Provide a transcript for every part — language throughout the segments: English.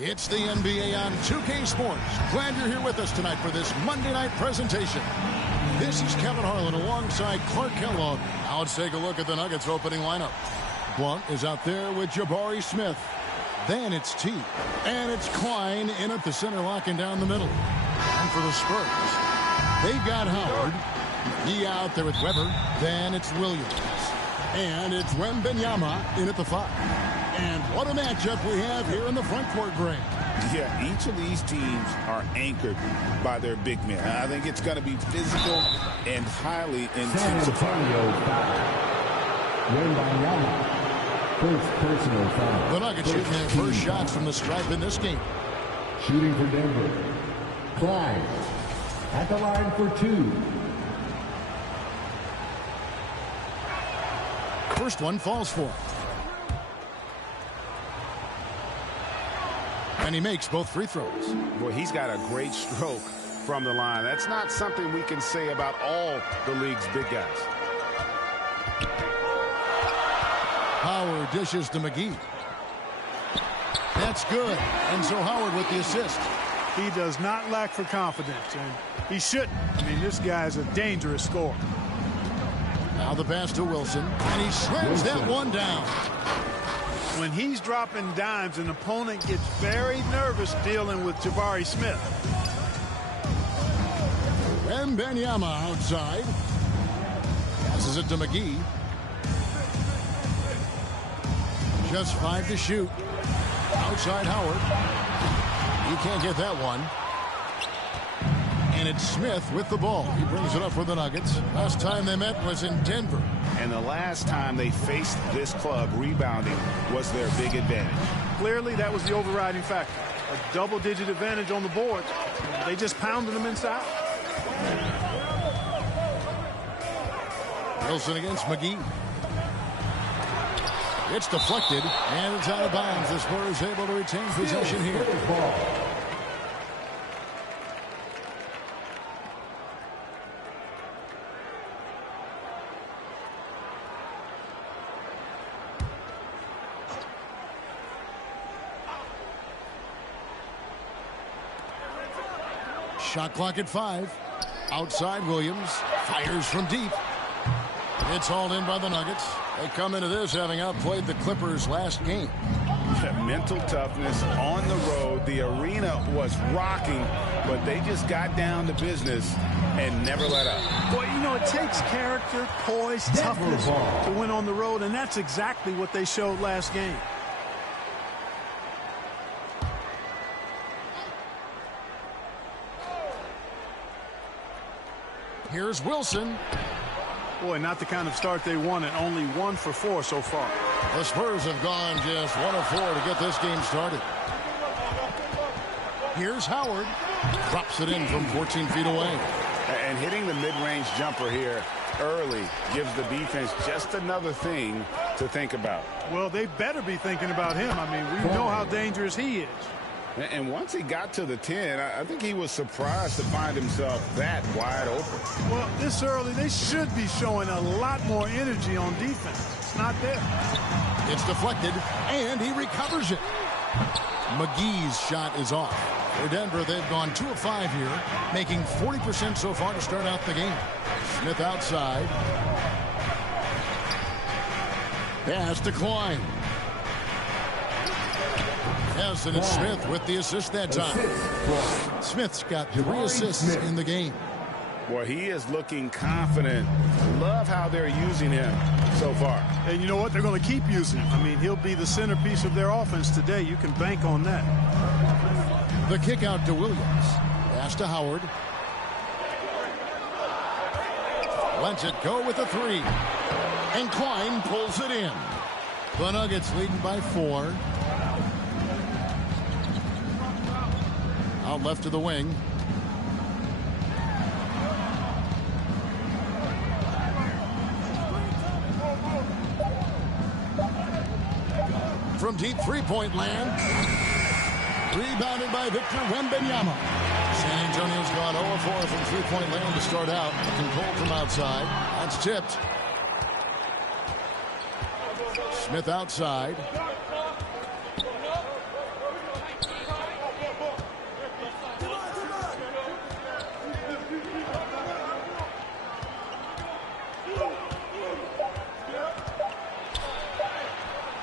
It's the NBA on 2K Sports. Glad you're here with us tonight for this Monday night presentation. This is Kevin Harlan alongside Clark Kellogg. Now let's take a look at the Nuggets opening lineup. Blunt is out there with Jabari Smith. Then it's T. And it's Klein in at the center, locking down the middle. And for the Spurs, they've got Howard. He out there with Weber. Then it's Williams. And it's Wembanyama in at the 5. And what a matchup we have here in the front court, Greg. Yeah, each of these teams are anchored by their big men. I think it's going to be physical and highly intensified. First personal foul. The Nuggets shooting their first shots from the stripe in this game. Shooting for Denver. Klein at the line for 2. First one falls for him. And he makes both free throws. Boy, he's got a great stroke from the line. That's not something we can say about all the league's big guys. Howard dishes to McGee. That's good. And so Howard with the assist. He does not lack for confidence, and he shouldn't. I mean, this guy's a dangerous scorer. Now the pass to Wilson, and he slams that one down. When he's dropping dimes, an opponent gets very nervous dealing with Jabari Smith. Wembanyama outside. Passes it to McGee. Just 5 to shoot. Outside Howard. He can't get that one. And it's Smith with the ball. He brings it up for the Nuggets. Last time they met was in Denver. And the last time they faced this club, rebounding was their big advantage. Clearly, that was the overriding factor. A double-digit advantage on the boards. They just pounded them inside. Wilson against McGee. It's deflected, and it's out of bounds. The Spurs able to retain possession here. Shot clock at 5. Outside Williams. Fires from deep. It's hauled in by the Nuggets. They come into this having outplayed the Clippers last game. Mental toughness on the road. The arena was rocking, but they just got down to business and never let up. Boy, you know, it takes character, poise, toughness to win on the road, and that's exactly what they showed last game. Here's Wilson. Boy, not the kind of start they wanted. Only 1 for 4 so far. The Spurs have gone just 1 of 4 to get this game started. Here's Howard. Drops it in from 14 feet away. And hitting the mid-range jumper here early gives the defense just another thing to think about. Well, they better be thinking about him. I mean, we know how dangerous he is. And once he got to the 10, I think he was surprised to find himself that wide open. Well, this early, they should be showing a lot more energy on defense. It's not there. It's deflected, and he recovers it. McGee's shot is off. For Denver, they've gone 2 of 5 here, making 40% so far to start out the game. Smith outside. Pass to Klein. Yes, and it's Smith with the assist that time. Smith's got 3 assists in the game. Well, he is looking confident. Love how they're using him so far. And you know what? They're going to keep using him. I mean, he'll be the centerpiece of their offense today. You can bank on that. The kick out to Williams. Pass to Howard. Lets it go with a 3. And Klein pulls it in. The Nuggets leading by 4. Out left to the wing. From deep three-point land. Rebounded by Victor Wembanyama. San Antonio's gone 0-4 from three-point land to start out. Controlled from outside. That's tipped. Smith outside.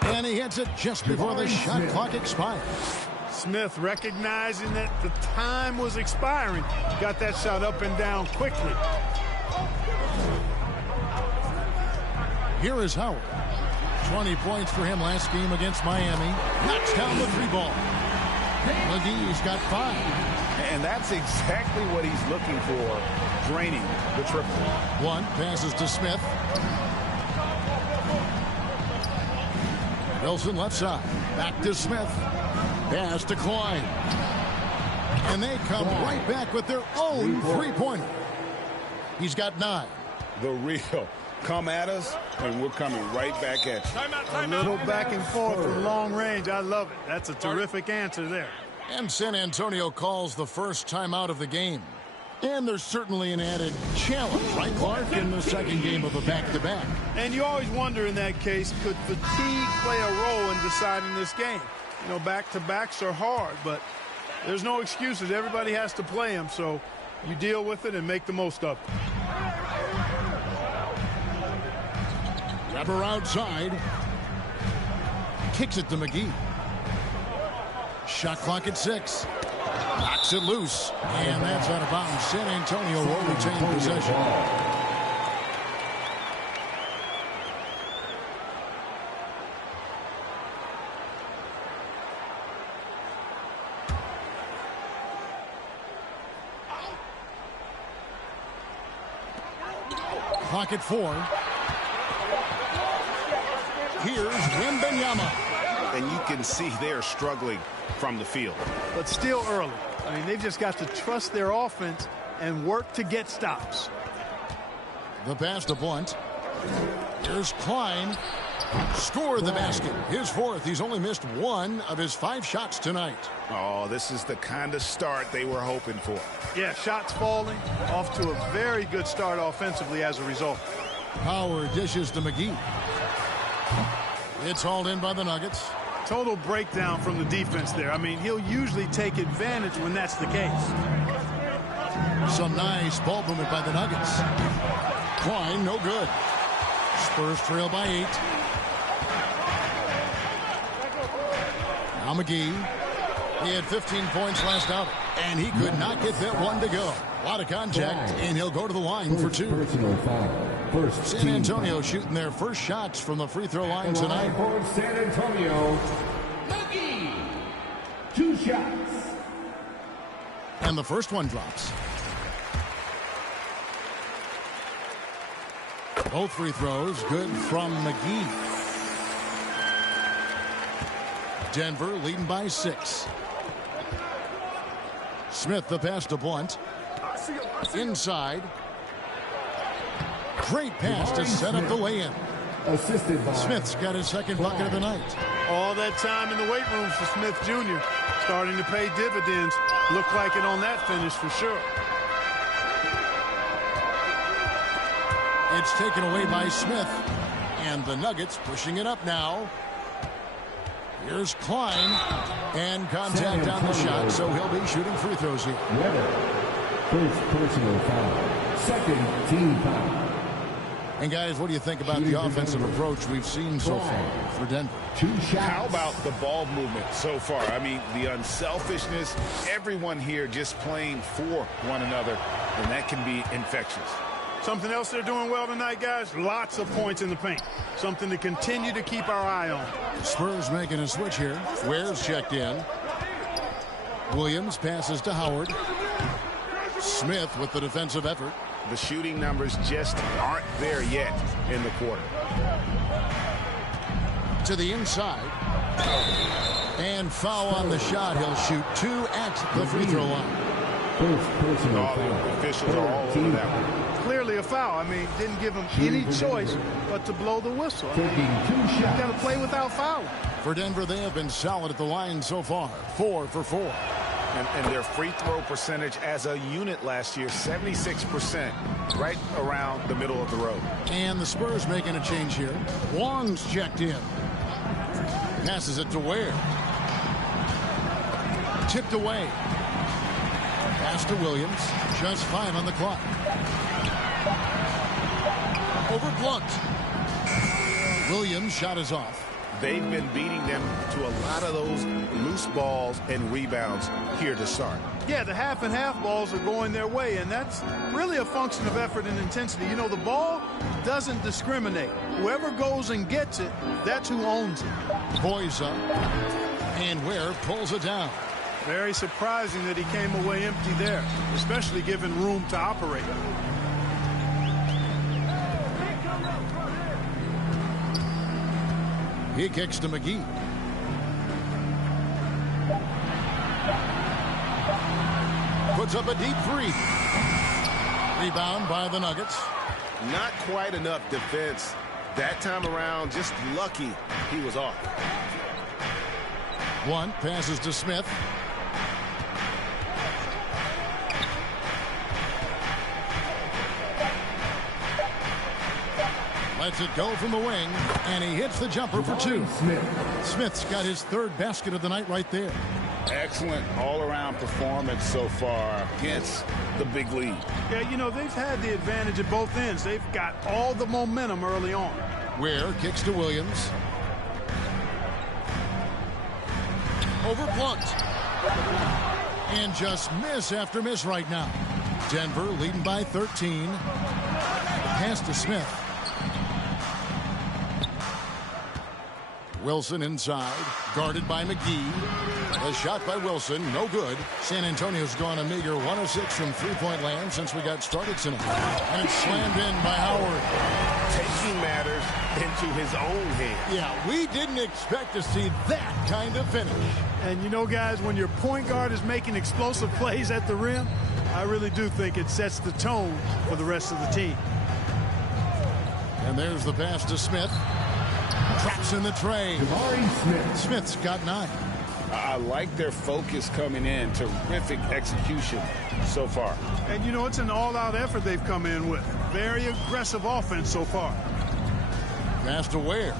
And he hits it just before the shot clock expires. Smith recognizing that the time was expiring. Got that shot up and down quickly. Here is Howard. 20 points for him last game against Miami. Knocks down the 3-ball. McGee's got 5. And that's exactly what he's looking for, draining the triple. 1 passes to Smith. Wilson left side. Back to Smith. Pass to Klein. And they come right back with their own 3-pointer. He's got 9. The real. Come at us, and we're coming right back at you. A little back and forth from long range. I love it. That's a terrific answer there. And San Antonio calls the first timeout of the game. And there's certainly an added challenge, right, Clark, in the second game of a back-to-back. And you always wonder in that case, could fatigue play a role in deciding this game? You know, back-to-backs are hard, but there's no excuses. Everybody has to play them, so you deal with it and make the most of it. Grabber outside. Kicks it to McGee. Shot clock at 6. Knocks it loose. And that's out of bounds. San Antonio will retain possession. Clock at 4. Here's Wembanyama. And you can see they're struggling from the field. But still early. I mean, they've just got to trust their offense and work to get stops. The pass to Blunt. Here's Klein. Scored the basket. His 4th. He's only missed 1 of his 5 shots tonight. Oh, this is the kind of start they were hoping for. Yeah, shots falling. Off to a very good start offensively as a result. Howard dishes to McGee. It's hauled in by the Nuggets. Total breakdown from the defense there. I mean, he'll usually take advantage when that's the case. Some nice ball movement by the Nuggets. Klein, no good. Spurs trail by 8. Now McGee. He had 15 points last outing, and he could not get that one to go. A lot of contact, and he'll go to the line for 2. Personal foul. First San Antonio shooting their first shots from the free throw line tonight. For San Antonio, McGee. 2 shots. And the first one drops. Both free throws good from McGee. Denver leading by 6. Smith the pass to Blunt. Inside. Great pass to set up the lay-in. Assisted by Smith's got his second bucket of the night. All that time in the weight room for Smith Jr. starting to pay dividends. Looked like it on that finish for sure. It's taken away by Smith. And the Nuggets pushing it up now. Here's Klein. And contact on the shot, so he'll be shooting free throws here. Weber. First personal foul. Second team foul. And guys, what do you think about the offensive approach we've seen so far for Denver? 2 shots. How about the ball movement so far? I mean, the unselfishness, everyone here just playing for one another, and that can be infectious. Something else they're doing well tonight, guys, lots of points in the paint. Something to continue to keep our eye on. Spurs making a switch here. Ware's checked in. Williams passes to Howard. Smith with the defensive effort. The shooting numbers just aren't there yet in the quarter. To the inside. And foul on the shot. He'll shoot 2 at the free throw line. First personal All foul. the officials are all over that one. Clearly a foul. I mean, didn't give him any choice but to blow the whistle. Taking 2 shots. You got to play without fouling. For Denver, they have been solid at the line so far. 4 for 4. And their free throw percentage as a unit last year, 76%, right around the middle of the road. And the Spurs making a change here. Wong's checked in. Passes it to Ware. Tipped away. Pass to Williams. Just 5 on the clock. Over Blunt. Williams' shot is off. They've been beating them to a lot of those loose balls and rebounds here to start. Yeah, the half and half balls are going their way, and that's really a function of effort and intensity. You know, the ball doesn't discriminate. Whoever goes and gets it, that's who owns it. Boys up. And Ware pulls it down. Very surprising that he came away empty there, especially given room to operate. He kicks to McGee. Puts up a deep 3. Rebound by the Nuggets. Not quite enough defense that time around. Just lucky he was off. One passes to Smith. Lets it go from the wing, and he hits the jumper for 2. Smith's got his 3rd basket of the night right there. Excellent all-around performance so far against the big lead. Yeah, you know, they've had the advantage at both ends. They've got all the momentum early on. Ware kicks to Williams. Over Blunt. And just miss after miss right now. Denver leading by 13. Pass to Smith. Wilson inside, guarded by McGee. A shot by Wilson, no good. San Antonio's gone a meager 1 of 6 from three-point land since we got started tonight. And it's slammed in by Howard. Taking matters into his own hands. Yeah, we didn't expect to see that kind of finish. And you know, guys, when your point guard is making explosive plays at the rim, I really do think it sets the tone for the rest of the team. And there's the pass to Smith. Traps in the tray. Smith's got 9. I like their focus coming in. Terrific execution so far. And, you know, it's an all-out effort they've come in with. Very aggressive offense so far. Pass to Ware.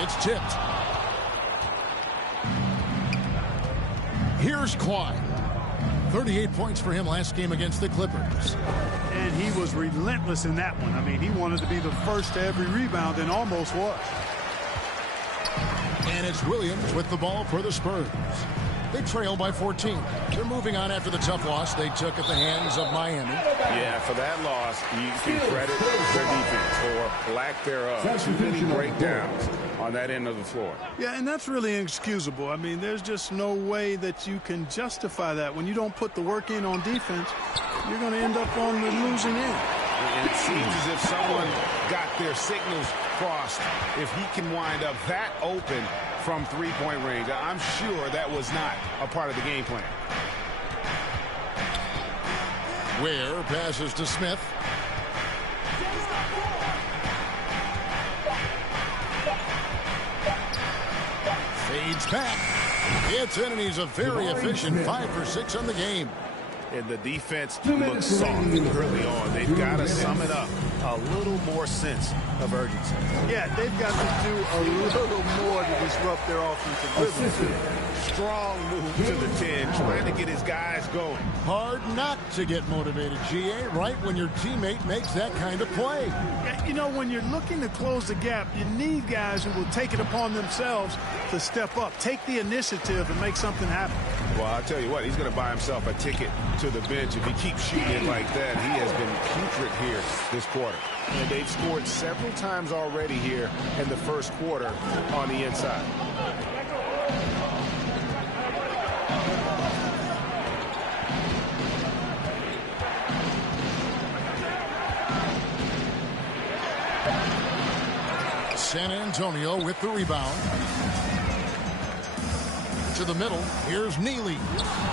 It's tipped. Here's Klein. 38 points for him last game against the Clippers. And he was relentless in that one. I mean, he wanted to be the first to every rebound and almost was. And it's Williams with the ball for the Spurs. They trail by 14. They're moving on after the tough loss they took at the hands of Miami. Yeah, for that loss, you can credit their defense or lack thereof. Too many breakdowns on that end of the floor. Yeah, and that's really inexcusable. I mean, there's just no way that you can justify that. When you don't put the work in on defense, you're going to end up on the losing end. And it seems as if someone got their signals crossed. If he can wind up that open from three-point range, I'm sure that was not a part of the game plan. Ware passes to Smith. Fades back. It's in, and he's a very efficient 5 for 6 on the game. And the defense looks soft early on. They've got to sum it up. A little more sense of urgency. Yeah, they've got to do a little more to disrupt their offensive rhythm. Strong move to the 10, trying to get his guys going. Hard not to get motivated, GA, right when your teammate makes that kind of play. Yeah, you know, when you're looking to close the gap, you need guys who will take it upon themselves to step up, take the initiative and make something happen. Well, I'll tell you what, he's going to buy himself a ticket to the bench. If he keeps shooting it like that, he has been putrid here this quarter. And they've scored several times already here in the first quarter on the inside. San Antonio with the rebound. To the middle. Here's Neely.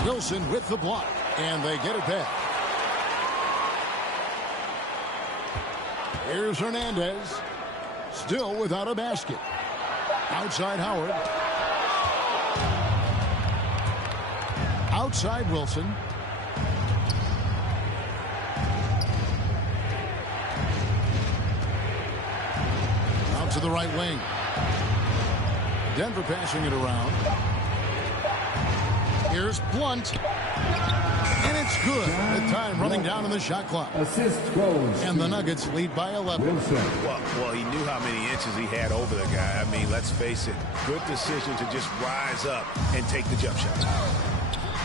Wilson with the block. And they get it back. Here's Hernandez. Still without a basket. Outside Howard. Outside Wilson. Out to the right wing. Denver passing it around. Here's Blunt. And it's good. The time running down in the shot clock. Assist goes. And the Nuggets lead by 11. Well, he knew how many inches he had over the guy. I mean, let's face it. Good decision to just rise up and take the jump shot.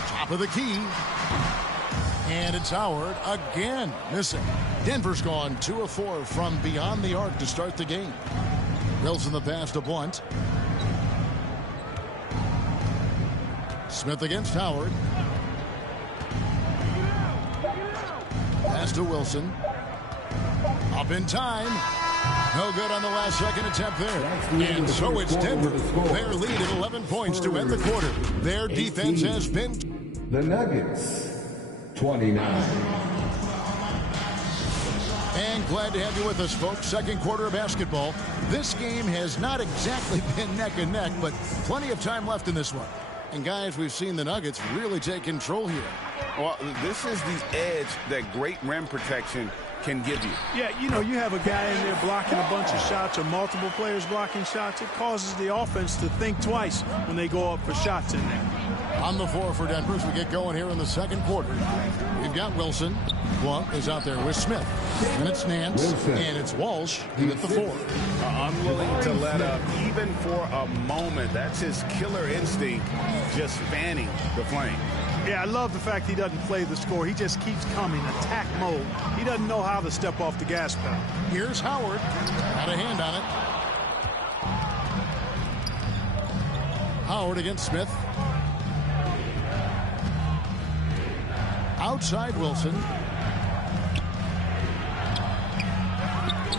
Top of the key. And it's Howard again missing. Denver's gone 2 of 4 from beyond the arc to start the game. Wilson the pass to Blunt. Smith against Howard. Pass to Wilson. Up in time. No good on the last second attempt there. And so it's Denver. Their lead at 11 points to end the quarter. Their defense has been... The Nuggets, 29. And glad to have you with us, folks. Second quarter of basketball. This game has not exactly been neck and neck, but plenty of time left in this one. And guys, we've seen the Nuggets really take control here. Well, this is the edge that great rim protection can give you. Yeah, you know, you have a guy in there blocking a bunch of shots or multiple players blocking shots. It causes the offense to think twice when they go up for shots in there. On the floor for Denver as we get going here in the second quarter. We've got Wilson. Blunt is out there with Smith. And it's Nance. Wilson. And it's Walsh at the 4. Unwilling to let up even for a moment. That's his killer instinct, just fanning the flame. Yeah, I love the fact he doesn't play the score. He just keeps coming, attack mode. He doesn't know how to step off the gas pedal. Here's Howard. Got a hand on it. Howard against Smith. Outside Wilson.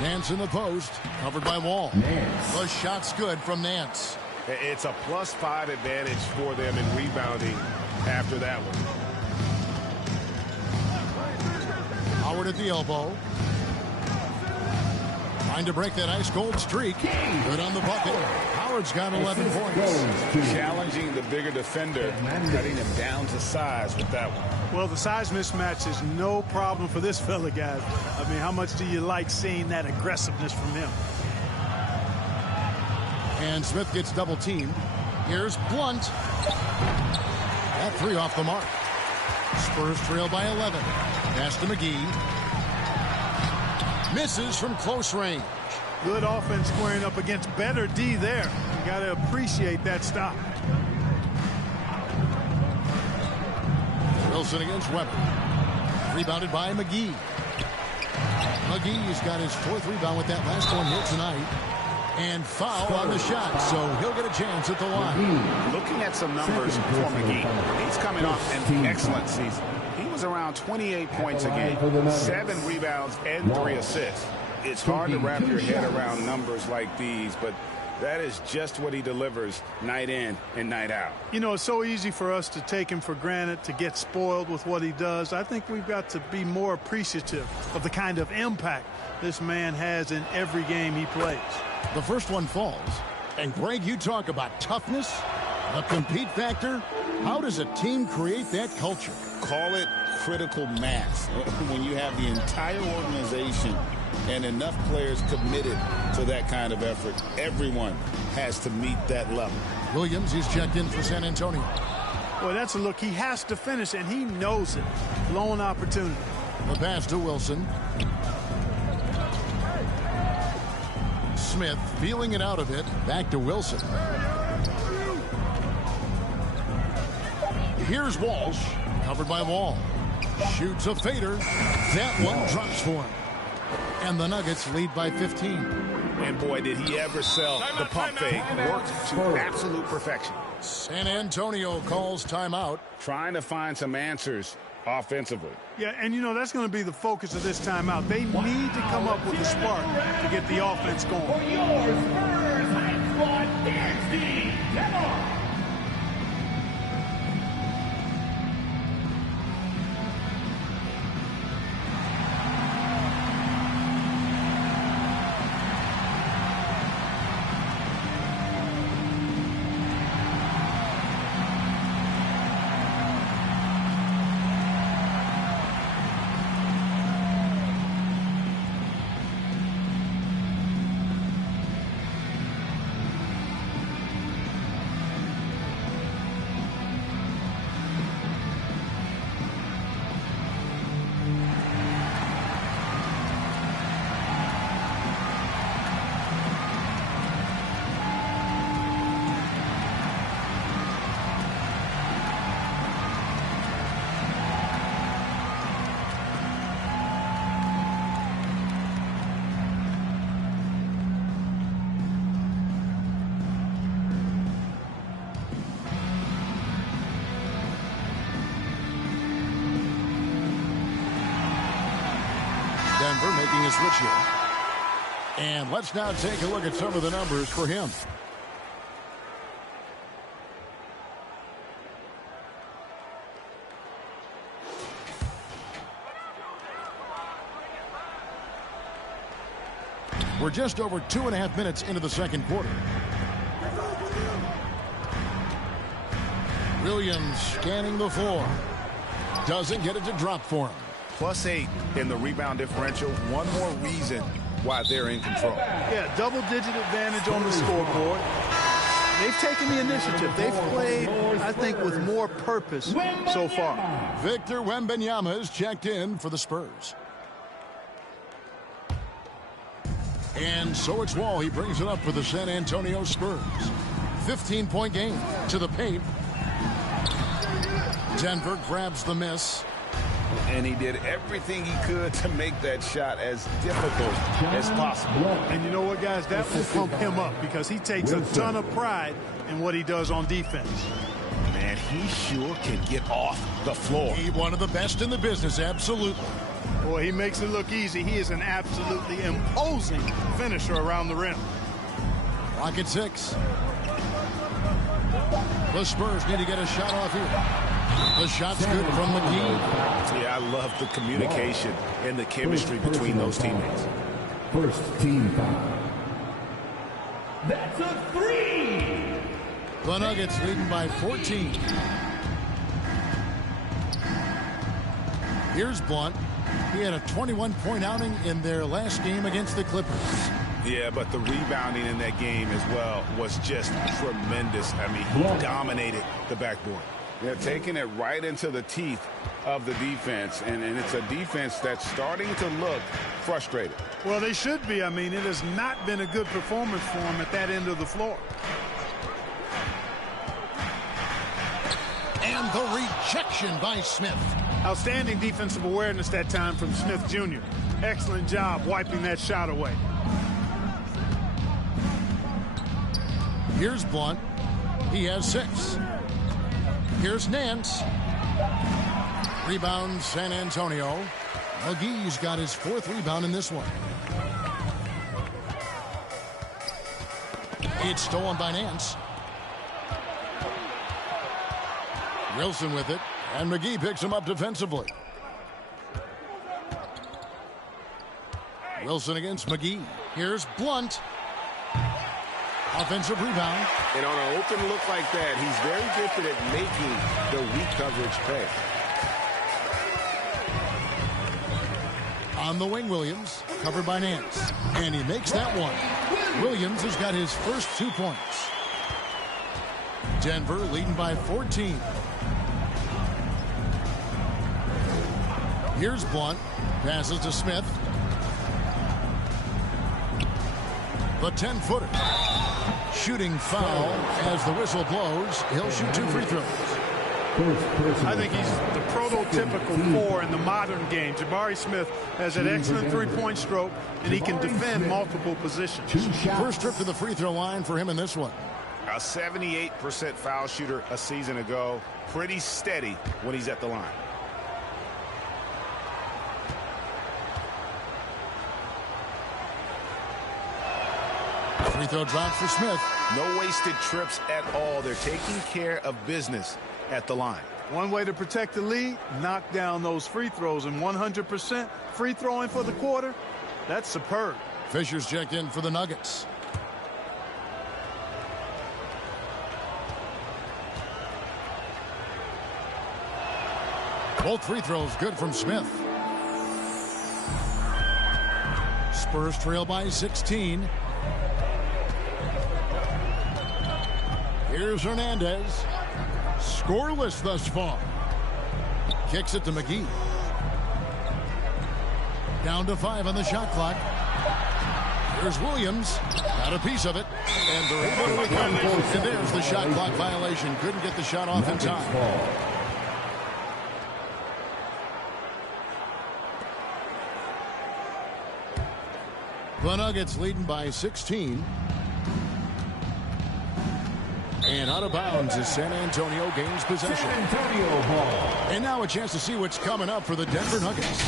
Nance in the post. Covered by Wall. Nance. The shot's good from Nance. It's a +5 advantage for them in rebounding after that one. Howard at the elbow. Trying to break that ice cold streak. Good on the bucket. Howard's got 11 points. Challenging the bigger defender, cutting him down to size with that one. Well, the size mismatch is no problem for this fella, guys. I mean, how much do you like seeing that aggressiveness from him? And Smith gets double teamed. Here's Blunt. That 3 off the mark. Spurs trail by 11. Pass to McGee. Misses from close range. Good offense squaring up against better D there. You got to appreciate that stop. Wilson against Weber. Rebounded by McGee. McGee's got his 4th rebound with that last one here tonight. And foul on the shot, so he'll get a chance at the line. Looking at some numbers for McGee, he's coming off an excellent season. He was around 28 points a game, 7 rebounds and 3 assists. It's hard to wrap your head around numbers like these, but that is just what he delivers night in and night out. You know, it's so easy for us to take him for granted, to get spoiled with what he does. I think we've got to be more appreciative of the kind of impact this man has in every game he plays. The first one falls. And, Greg, you talk about toughness, the compete factor. How does a team create that culture? Call it critical mass. When you have the entire organization and enough players committed to that kind of effort, everyone has to meet that level. Williams, he's checked in for San Antonio. Boy, that's a look he has to finish, and he knows it. Blown opportunity. The pass to Wilson. Smith feeling it out of it. Back to Wilson. Here's Walsh. Covered by Wall. Shoots a fader. That one drops for him. And the Nuggets lead by 15. And boy, did he ever sell the pump fake. Worked to absolute perfection. San Antonio calls timeout. Trying to find some answers offensively. Yeah, and you know, that's going to be the focus of this timeout. They need to come up with a spark to get the offense going. For your Spurs High Squad dance team, come on! Denver making a switch here. And let's now take a look at some of the numbers for him. We're just over 2.5 minutes into the second quarter. Williams scanning the floor. Doesn't get it to drop for him. +8 in the rebound differential. One more reason why they're in control. Yeah, double-digit advantage on the scoreboard. They've taken the initiative. They've played, I think, with more purpose so far. Victor Wembanyama is checked in for the Spurs. And so it's Wall. He brings it up for the San Antonio Spurs. 15-point game to the paint. Denver grabs the miss. And he did everything he could to make that shot as difficult as possible. And you know what, guys? That will pump him up because he takes a ton of pride in what he does on defense. Man, he sure can get off the floor. He's one of the best in the business, absolutely. Boy, he makes it look easy. He is an absolutely imposing finisher around the rim. Clock at 6. The Spurs need to get a shot off here. The shot's good from McGee. Yeah, I love the communication and the chemistry between those teammates. First team foul. That's a 3! The Nuggets leading by 14. Here's Blunt. He had a 21-point outing in their last game against the Clippers. Yeah, but the rebounding in that game as well was just tremendous. I mean, he dominated the backboard. They're taking it right into the teeth of the defense, and it's a defense that's starting to look frustrated. Well, they should be. I mean, it has not been a good performance for them at that end of the floor. And the rejection by Smith. Outstanding defensive awareness that time from Smith Jr. Excellent job wiping that shot away. Here's Blunt. He has 6. Here's Nance. Rebound San Antonio. McGee's got his 4th rebound in this one. It's stolen by Nance. Wilson with it, and McGee picks him up defensively. Wilson against McGee. Here's Blunt. Offensive rebound. And on an open look like that, he's very gifted at making the weak coverage pay. On the wing, Williams, covered by Nance. And he makes that one. Williams has got his first 2 points. Denver leading by 14. Here's Blunt. Passes to Smith. The 10-footer. Shooting foul as the whistle blows. He'll shoot 2 free throws. I think he's the prototypical 4 in the modern game. Jabari Smith has an excellent three-point stroke, and he can defend multiple positions. First trip to the free throw line for him in this one. A 78% foul shooter a season ago. Pretty steady when he's at the line. Free throw drop for Smith. No wasted trips at all. They're taking care of business at the line. One way to protect the lead, knock down those free throws, and 100% free throwing for the quarter, that's superb. Fisher's checked in for the Nuggets. Both free throws good from Smith. Spurs trail by 16. Here's Hernandez. Scoreless thus far. Kicks it to McGee. Down to 5 on the shot clock. Here's Williams. Got a piece of it. And they're able to recover. And there's the shot clock violation. Couldn't get the shot off in time. The Nuggets leading by 16. And out of bounds as San Antonio gains possession. San Antonio ball. And now a chance to see what's coming up for the Denver Nuggets.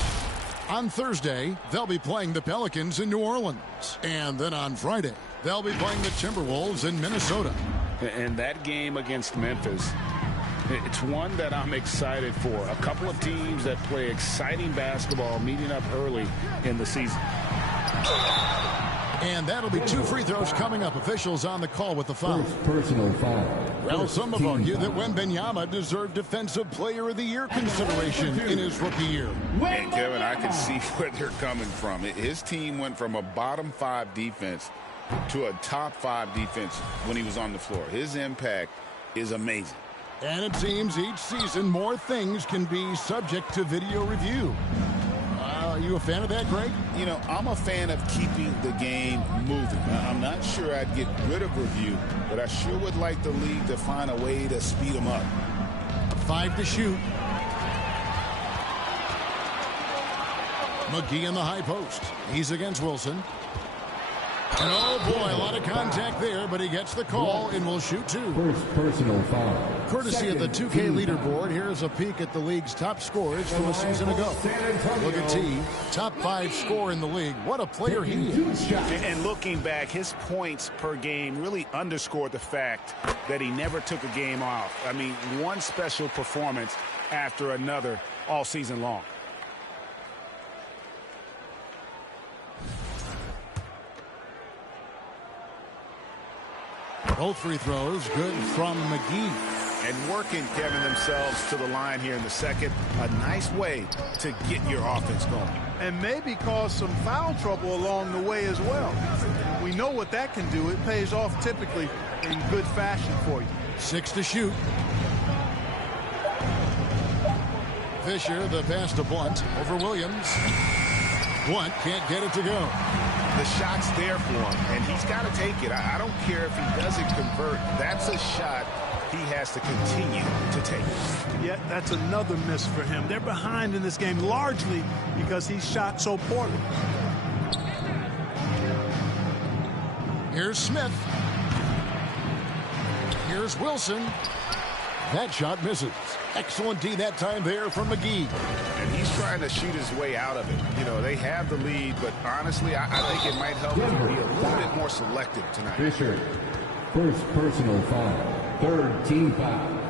On Thursday, they'll be playing the Pelicans in New Orleans. And then on Friday, they'll be playing the Timberwolves in Minnesota. And that game against Memphis, it's one that I'm excited for. A couple of teams that play exciting basketball meeting up early in the season. And that'll be 2 free throws coming up. Officials on the call with the foul. First personal foul. Well, some have argued that Wembanyama deserved Defensive Player of the Year consideration in his rookie year. And Kevin, I can see where they're coming from. His team went from a bottom 5 defense to a top 5 defense when he was on the floor. His impact is amazing. And it seems each season more things can be subject to video review. Are you a fan of that, Greg? You know, I'm a fan of keeping the game moving. I'm not sure I'd get rid of review, but I sure would like the league to find a way to speed them up. 5 to shoot. McGee in the high post. He's against Wilson. And oh boy, a lot of contact there, but he gets the call and will shoot 2. First personal foul. Courtesy of the 2K leaderboard, here's a peek at the league's top scorers from a season ago. Look at T, top 5 scorer in the league. What a player he is. And looking back, his points per game really underscored the fact that he never took a game off. I mean, one special performance after another all season long. Both free throws good from McGee. And working, Kevin, themselves to the line here in the second. A nice way to get your offense going. And maybe cause some foul trouble along the way as well. We know what that can do. It pays off typically in good fashion for you. 6 to shoot. Fisher, the pass to Blunt over Williams. Blunt can't get it to go. The shot's there for him, and he's got to take it. I don't care if he doesn't convert. That's a shot he has to continue to take. Yeah, that's another miss for him. They're behind in this game largely because he shot so poorly. Here's Smith. Here's Wilson. That shot misses. Excellent D that time there from McGee. And he's trying to shoot his way out of it. You know, they have the lead, but honestly, I think it might help him be a little bit more selective tonight. Fisher, first personal foul. Third team foul.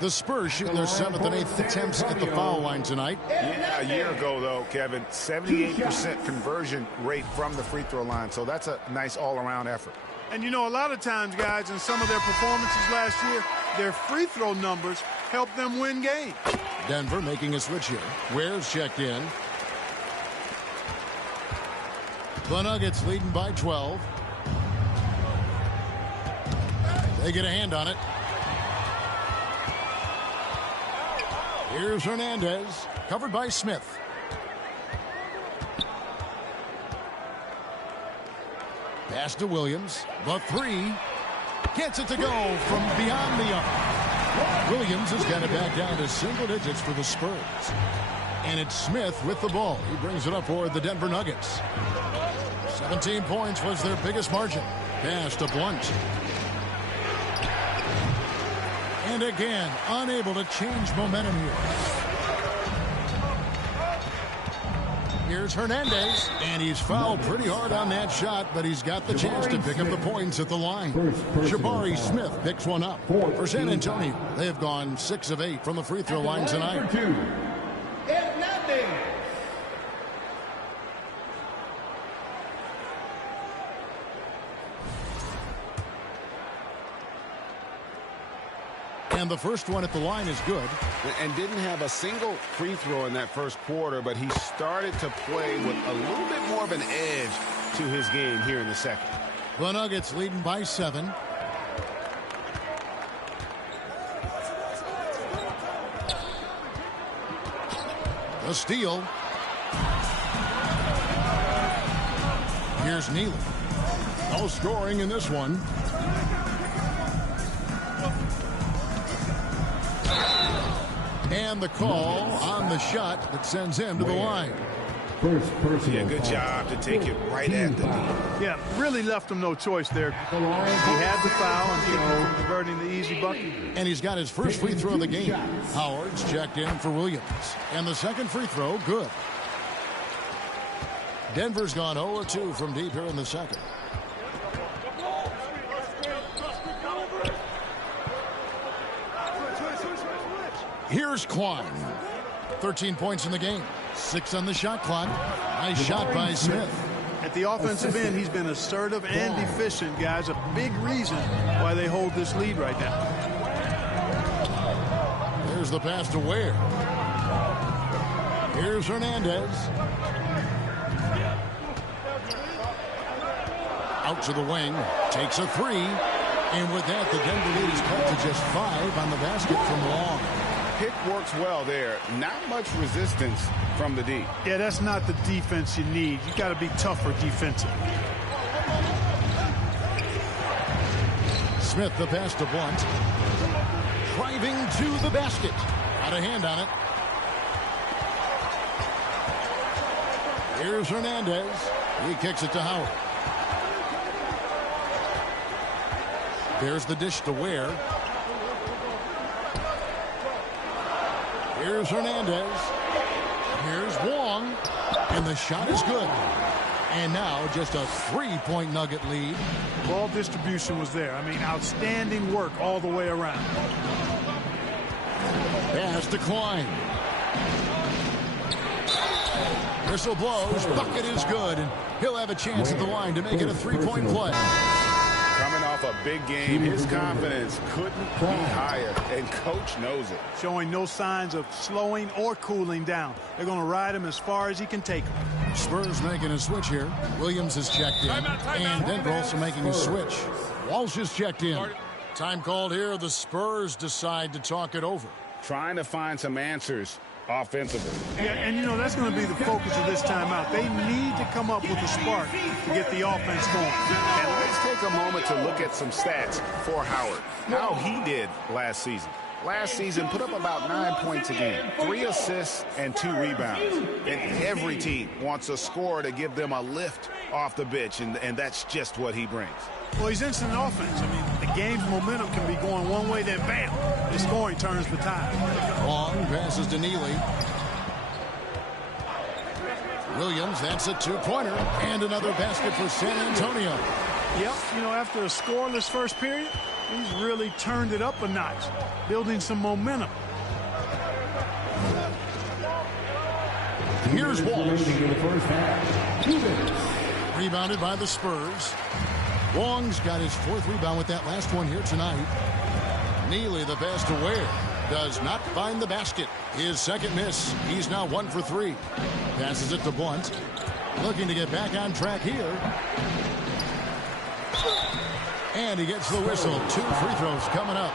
The Spurs shooting their 7th and 8th attempts at the foul line tonight. Yeah, a year ago, though, Kevin, 78% conversion rate from the free throw line. So that's a nice all-around effort. And, you know, a lot of times, guys, in some of their performances last year, their free throw numbers help them win games. Denver making a switch here. Ware's checked in. The Nuggets leading by 12. They get a hand on it. Here's Hernandez, covered by Smith. Pass to Williams. The three. Gets it to go from beyond the arc. Williams has got it back down to single digits for the Spurs. And it's Smith with the ball. He brings it up for the Denver Nuggets. 17 points was their biggest margin. Pass to Blunt. And again, unable to change momentum here. Here's Hernandez, and he's fouled pretty hard on that shot, but he's got the chance to pick up the points at the line. Jabari Smith picks one up. For San Antonio, they have gone 6 of 8 from the free throw line tonight. And the first one at the line is good. And didn't have a single free throw in that first quarter, but he started to play with a little bit more of an edge to his game here in the second. The Nuggets leading by 7. The steal. Here's Neely. No scoring in this one. And the call on the shot that sends him to the line. Yeah, good job to take it right at the D. Yeah, really left him no choice there. He had the foul and kept him from converting the easy bucket. And he's got his first free throw of the game. Howard's checked in for Williams. And the second free throw, good. Denver's gone 0-2 from deep here in the second. Here's Klein. 13 points in the game. 6 on the shot clock. Nice shot by Smith. At the offensive end, he's been assertive and efficient, guys. A big reason why they hold this lead right now. Here's the pass to Ware. Here's Hernandez. Out to the wing. Takes a 3. And with that, the Denver lead is cut to just 5 on the basket from long. Pick works well there. Not much resistance from the D. Yeah, that's not the defense you need. You got to be tougher defensively. Smith, the pass to Blunt. Driving to the basket. Got a hand on it. Here's Hernandez. He kicks it to Howard. There's the dish to Ware. Here's Hernandez. Here's Wong. And the shot is good. And now just a 3-point Nugget lead. Ball distribution was there. I mean, outstanding work all the way around. Pass to Klein. Whistle blows. Bucket is good. And he'll have a chance at the line to make it a 3-point play. Coming off a big game, his confidence couldn't be higher, and coach knows it. Showing no signs of slowing or cooling down. They're going to ride him as far as he can take him. Spurs making a switch here. Williams has checked in. And Denver also making a switch. Walsh is checked in. Time called here. The Spurs decide to talk it over. trying to find some answers offensively. Yeah, and, you know, that's going to be the focus of this timeout. They need to come up with a spark to get the offense going. And let's take a moment to look at some stats for Howard. How he did last season. Last season, put up about 9 points a game, 3 assists and 2 rebounds. And every team wants a scorer to give them a lift off the bench, and that's just what he brings. Well, he's instant offense. I mean, the game's momentum can be going one way, then bam, the scoring turns the tide. Long passes to Neely. Williams, that's a two-pointer, and another basket for San Antonio. Yep, you know, after a scoreless first period, he's really turned it up a notch, building some momentum. Here's Walsh. Rebounded by the Spurs. Wong's got his 4th rebound with that last one here tonight. Neely, the pass to Ware, does not find the basket. His second miss. He's now 1 for 3. Passes it to Blunt. Looking to get back on track here. And he gets the whistle. 2 free throws coming up.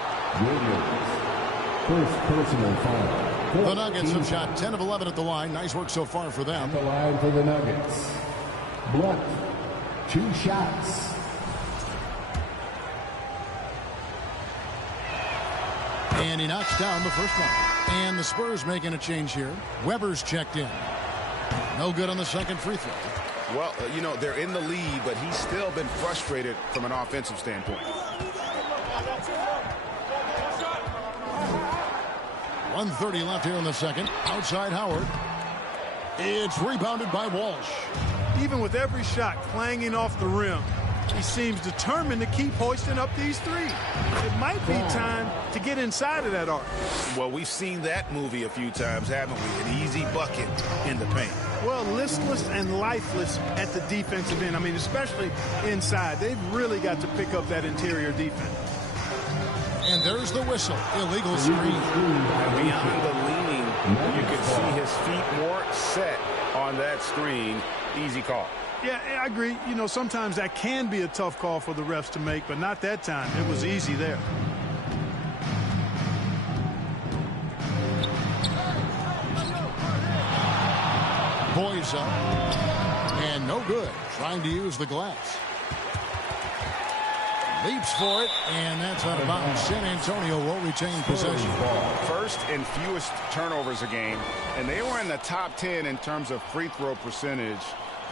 First personal foul. The Nuggets have shot 10 of 11 at the line. Nice work so far for them. At the line for the Nuggets. Blunt, 2 shots. And he knocks down the first one. And the Spurs making a change here. Weber's checked in. No good on the second free throw. Well, you know, they're in the lead, but he's still been frustrated from an offensive standpoint. 1:30 left here in the second. Outside Howard. It's rebounded by Walsh. Even with every shot clanging off the rim, he seems determined to keep hoisting up these threes. It might be time to get inside of that arc. Well, we've seen that movie a few times, haven't we? An easy bucket in the paint. Well, listless and lifeless at the defensive end. I mean, especially inside. They've really got to pick up that interior defense. And there's the whistle. Illegal screen. Beyond the leaning, you can see his feet more set on that screen. Easy call. Yeah, I agree. You know, sometimes that can be a tough call for the refs to make, but not that time. It was easy there. Boys up. And no good. Trying to use the glass. Leaps for it, and that's out of bounds. San Antonio will retain possession. First and fewest turnovers a game, and they were in the top 10 in terms of free throw percentage.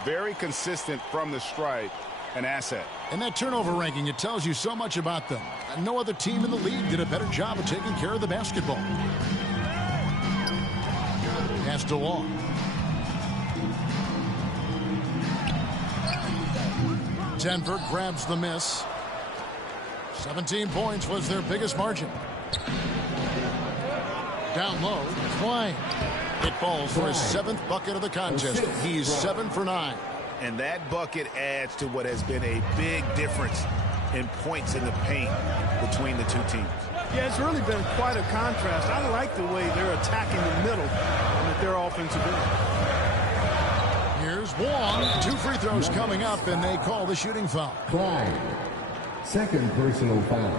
Very consistent from the stripe, an asset. And that turnover ranking, it tells you so much about them. No other team in the league did a better job of taking care of the basketball. Pass to Long. Denver grabs the miss. 17 points was their biggest margin. Down low, Klein. It falls for his 7th bucket of the contest. He's 7 for 9. And that bucket adds to what has been a big difference in points in the paint between the two teams. Yeah, it's really been quite a contrast. I like the way they're attacking the middle with their offensive end. Here's Wong. 2 free throws coming up, and they call the shooting foul. Klein, 2nd personal foul.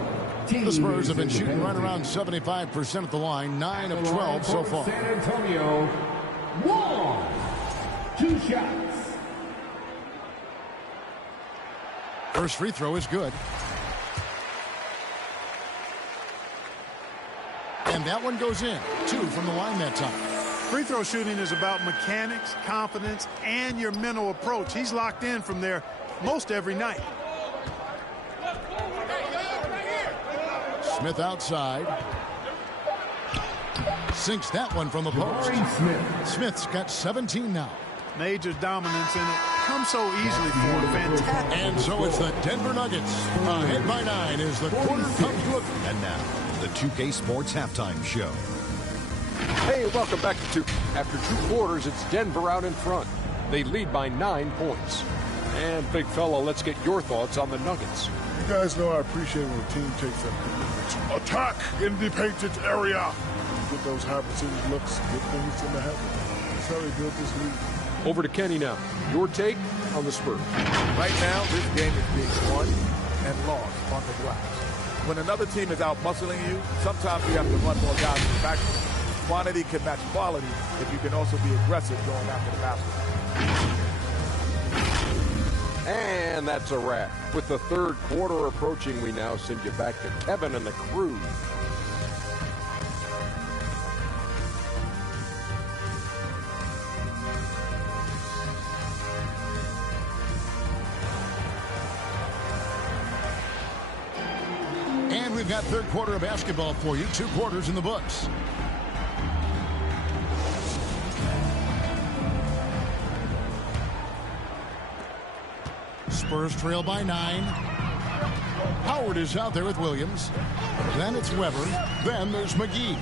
The Spurs have been shooting right around 75% at the line, 9 of 12 so far. San Antonio, Wong, 2 shots. First free throw is good. And that one goes in. 2 from the line that time. Free throw shooting is about mechanics, confidence, and your mental approach. He's locked in from there most every night. Smith outside. Sinks that one from the post. Smith's got 17 now. Major dominance in it. Comes so easily for him. Fantastic. And so it's the Denver Nuggets ahead by 9 as the quarter comes to a... And now, the 2K Sports Halftime Show. Hey, welcome back to 2. After 2 quarters, it's Denver out in front. They lead by 9 points. And, big fella, let's get your thoughts on the Nuggets. You guys know I appreciate when a team takes a attack in the painted area. Get those high percentage looks, good things in the happen. That's how they built this league. Over to Kenny now. Your take on the Spurs. Right now, this game is being won and lost on the glass. when another team is out muscling you, sometimes you have to run more guys in the backfield. Quantity can match quality if you can also be aggressive going after the basket. And that's a wrap. With the third quarter approaching, we now send you back to Kevin and the crew. And we've got third quarter of basketball for you. 2 quarters in the books. Spurs trail by 9. Howard is out there with Williams. Then it's Weber. Then there's McGee.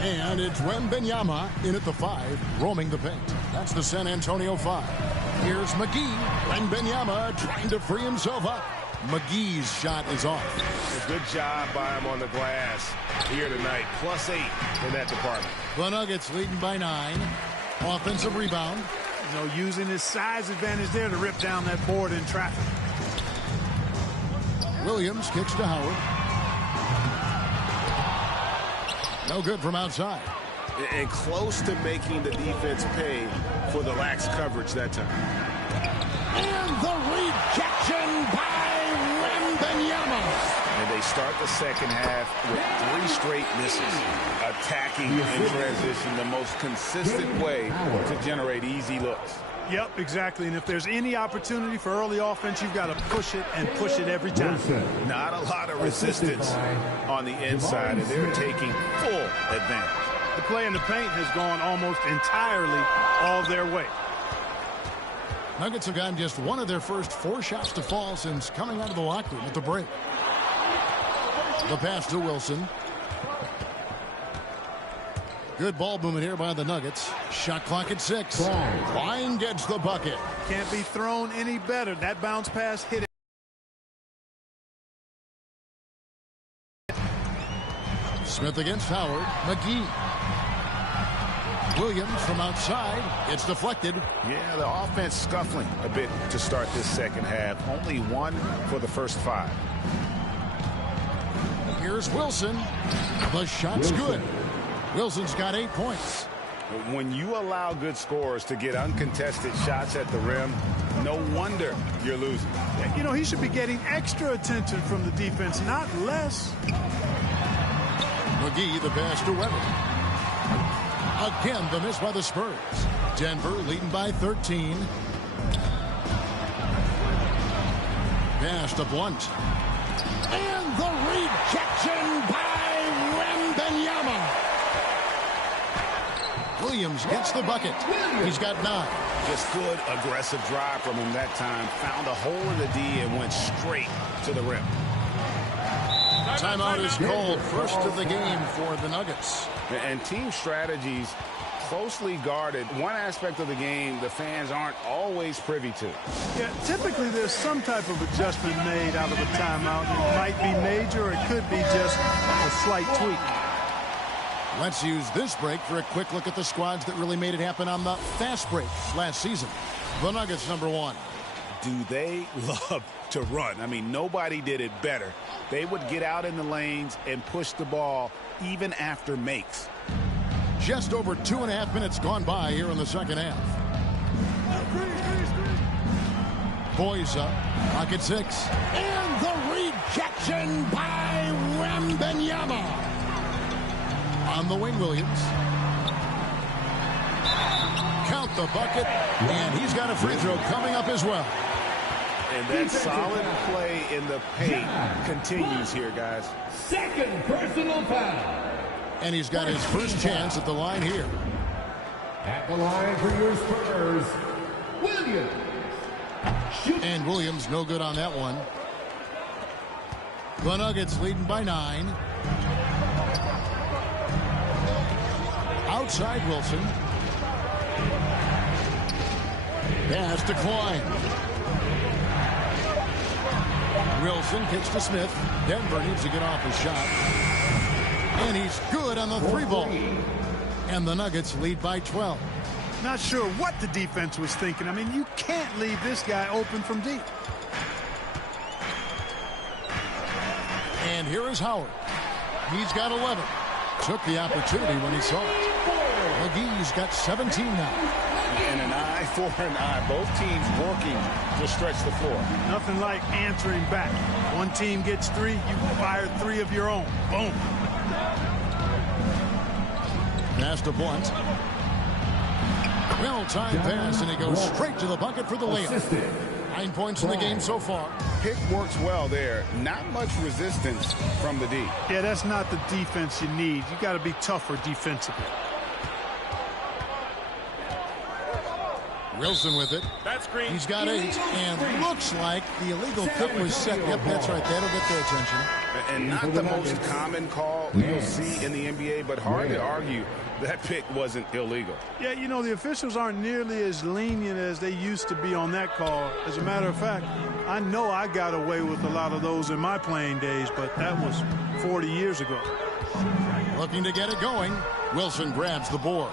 And it's Wembanyama in at the 5, roaming the paint. That's the San Antonio 5. Here's McGee. Wembanyama trying to free himself up. McGee's shot is off. A good job by him on the glass here tonight. +8 in that department. The Nuggets leading by 9. Offensive rebound. You know, using his size advantage there to rip down that board in traffic. Williams kicks to Howard. No good from outside. And close to making the defense pay for the lax coverage that time. And the rejection by Wembanyama. And they start the second half with 3 straight misses. Attacking in transition, the most consistent way to generate easy looks. Yep, exactly. And if there's any opportunity for early offense, you've got to push it and push it every time. Not a lot of resistance on the inside, and they're taking full advantage. The play in the paint has gone almost entirely all their way. Nuggets have gotten just one of their first 4 shots to fall since coming out of the locker room at the break. The pass to Wilson. Good ball movement here by the Nuggets. Shot clock at 6. Klein gets the bucket. Can't be thrown any better. That bounce pass hit it. Smith against Howard. McGee. Williams from outside. It's deflected. Yeah, the offense scuffling a bit to start this second half. Only 1 for the first 5. Here's Wilson. The shot's good. Wilson's got 8 points. When you allow good scorers to get uncontested shots at the rim, no wonder you're losing. You know, he should be getting extra attention from the defense, not less. McGee, the pass to Weber. Again, the miss by the Spurs. Denver leading by 13. Pass to Blunt. And the rejection by Wembanyama. Williams gets the bucket. He's got 9. Just good aggressive drive from him that time. Found a hole in the D and went straight to the rim. Timeout is called. First of the game for the Nuggets. And team strategies closely guarded. One aspect of the game the fans aren't always privy to. Yeah, typically there's some type of adjustment made out of a timeout. It might be major or it could be just a slight tweak. Let's use this break for a quick look at the squads that really made it happen on the fast break last season. The Nuggets, number 1. Do they love to run? I mean, nobody did it better. They would get out in the lanes and push the ball even after makes. Just over 2.5 minutes gone by here in the second half. Boys up. Clock at 6. And the rejection by Wembanyama. On the wing, Williams. Count the bucket. And he's got a free throw coming up as well. And that solid play in the paint continues here, guys. Second personal foul. And he's got his first chance at the line here. At the line for your Spurs, Williams. And Williams no good on that one. The Nuggets leading by 9. Outside Wilson. Pass to Klein. Wilson kicks to Smith. Denver needs to get off his shot. And he's good on the 3-ball. And the Nuggets lead by 12. Not sure what the defense was thinking. I mean, you can't leave this guy open from deep. And here is Howard. He's got 11. Took the opportunity when he saw it. McGee's got 17 now. And an eye for an eye. Both teams working to stretch the floor. Nothing like answering back. One team gets 3, you fire 3 of your own. Boom. Pass to Blunt. Well-timed pass, and he goes straight to the bucket for the layup. 9 points in the game so far. Pick works well there. Not much resistance from the D. Yeah, that's not the defense you need. You got to be tougher defensively. Wilson with it. He's got 8, and looks like the illegal kick was set. Yep, that's right. That'll get their attention. And not the most common call you'll see in the NBA, but hard to argue that pick wasn't illegal. Yeah, you know, the officials aren't nearly as lenient as they used to be on that call. As a matter of fact, I know I got away with a lot of those in my playing days, but that was 40 years ago. Looking to get it going. Wilson grabs the board.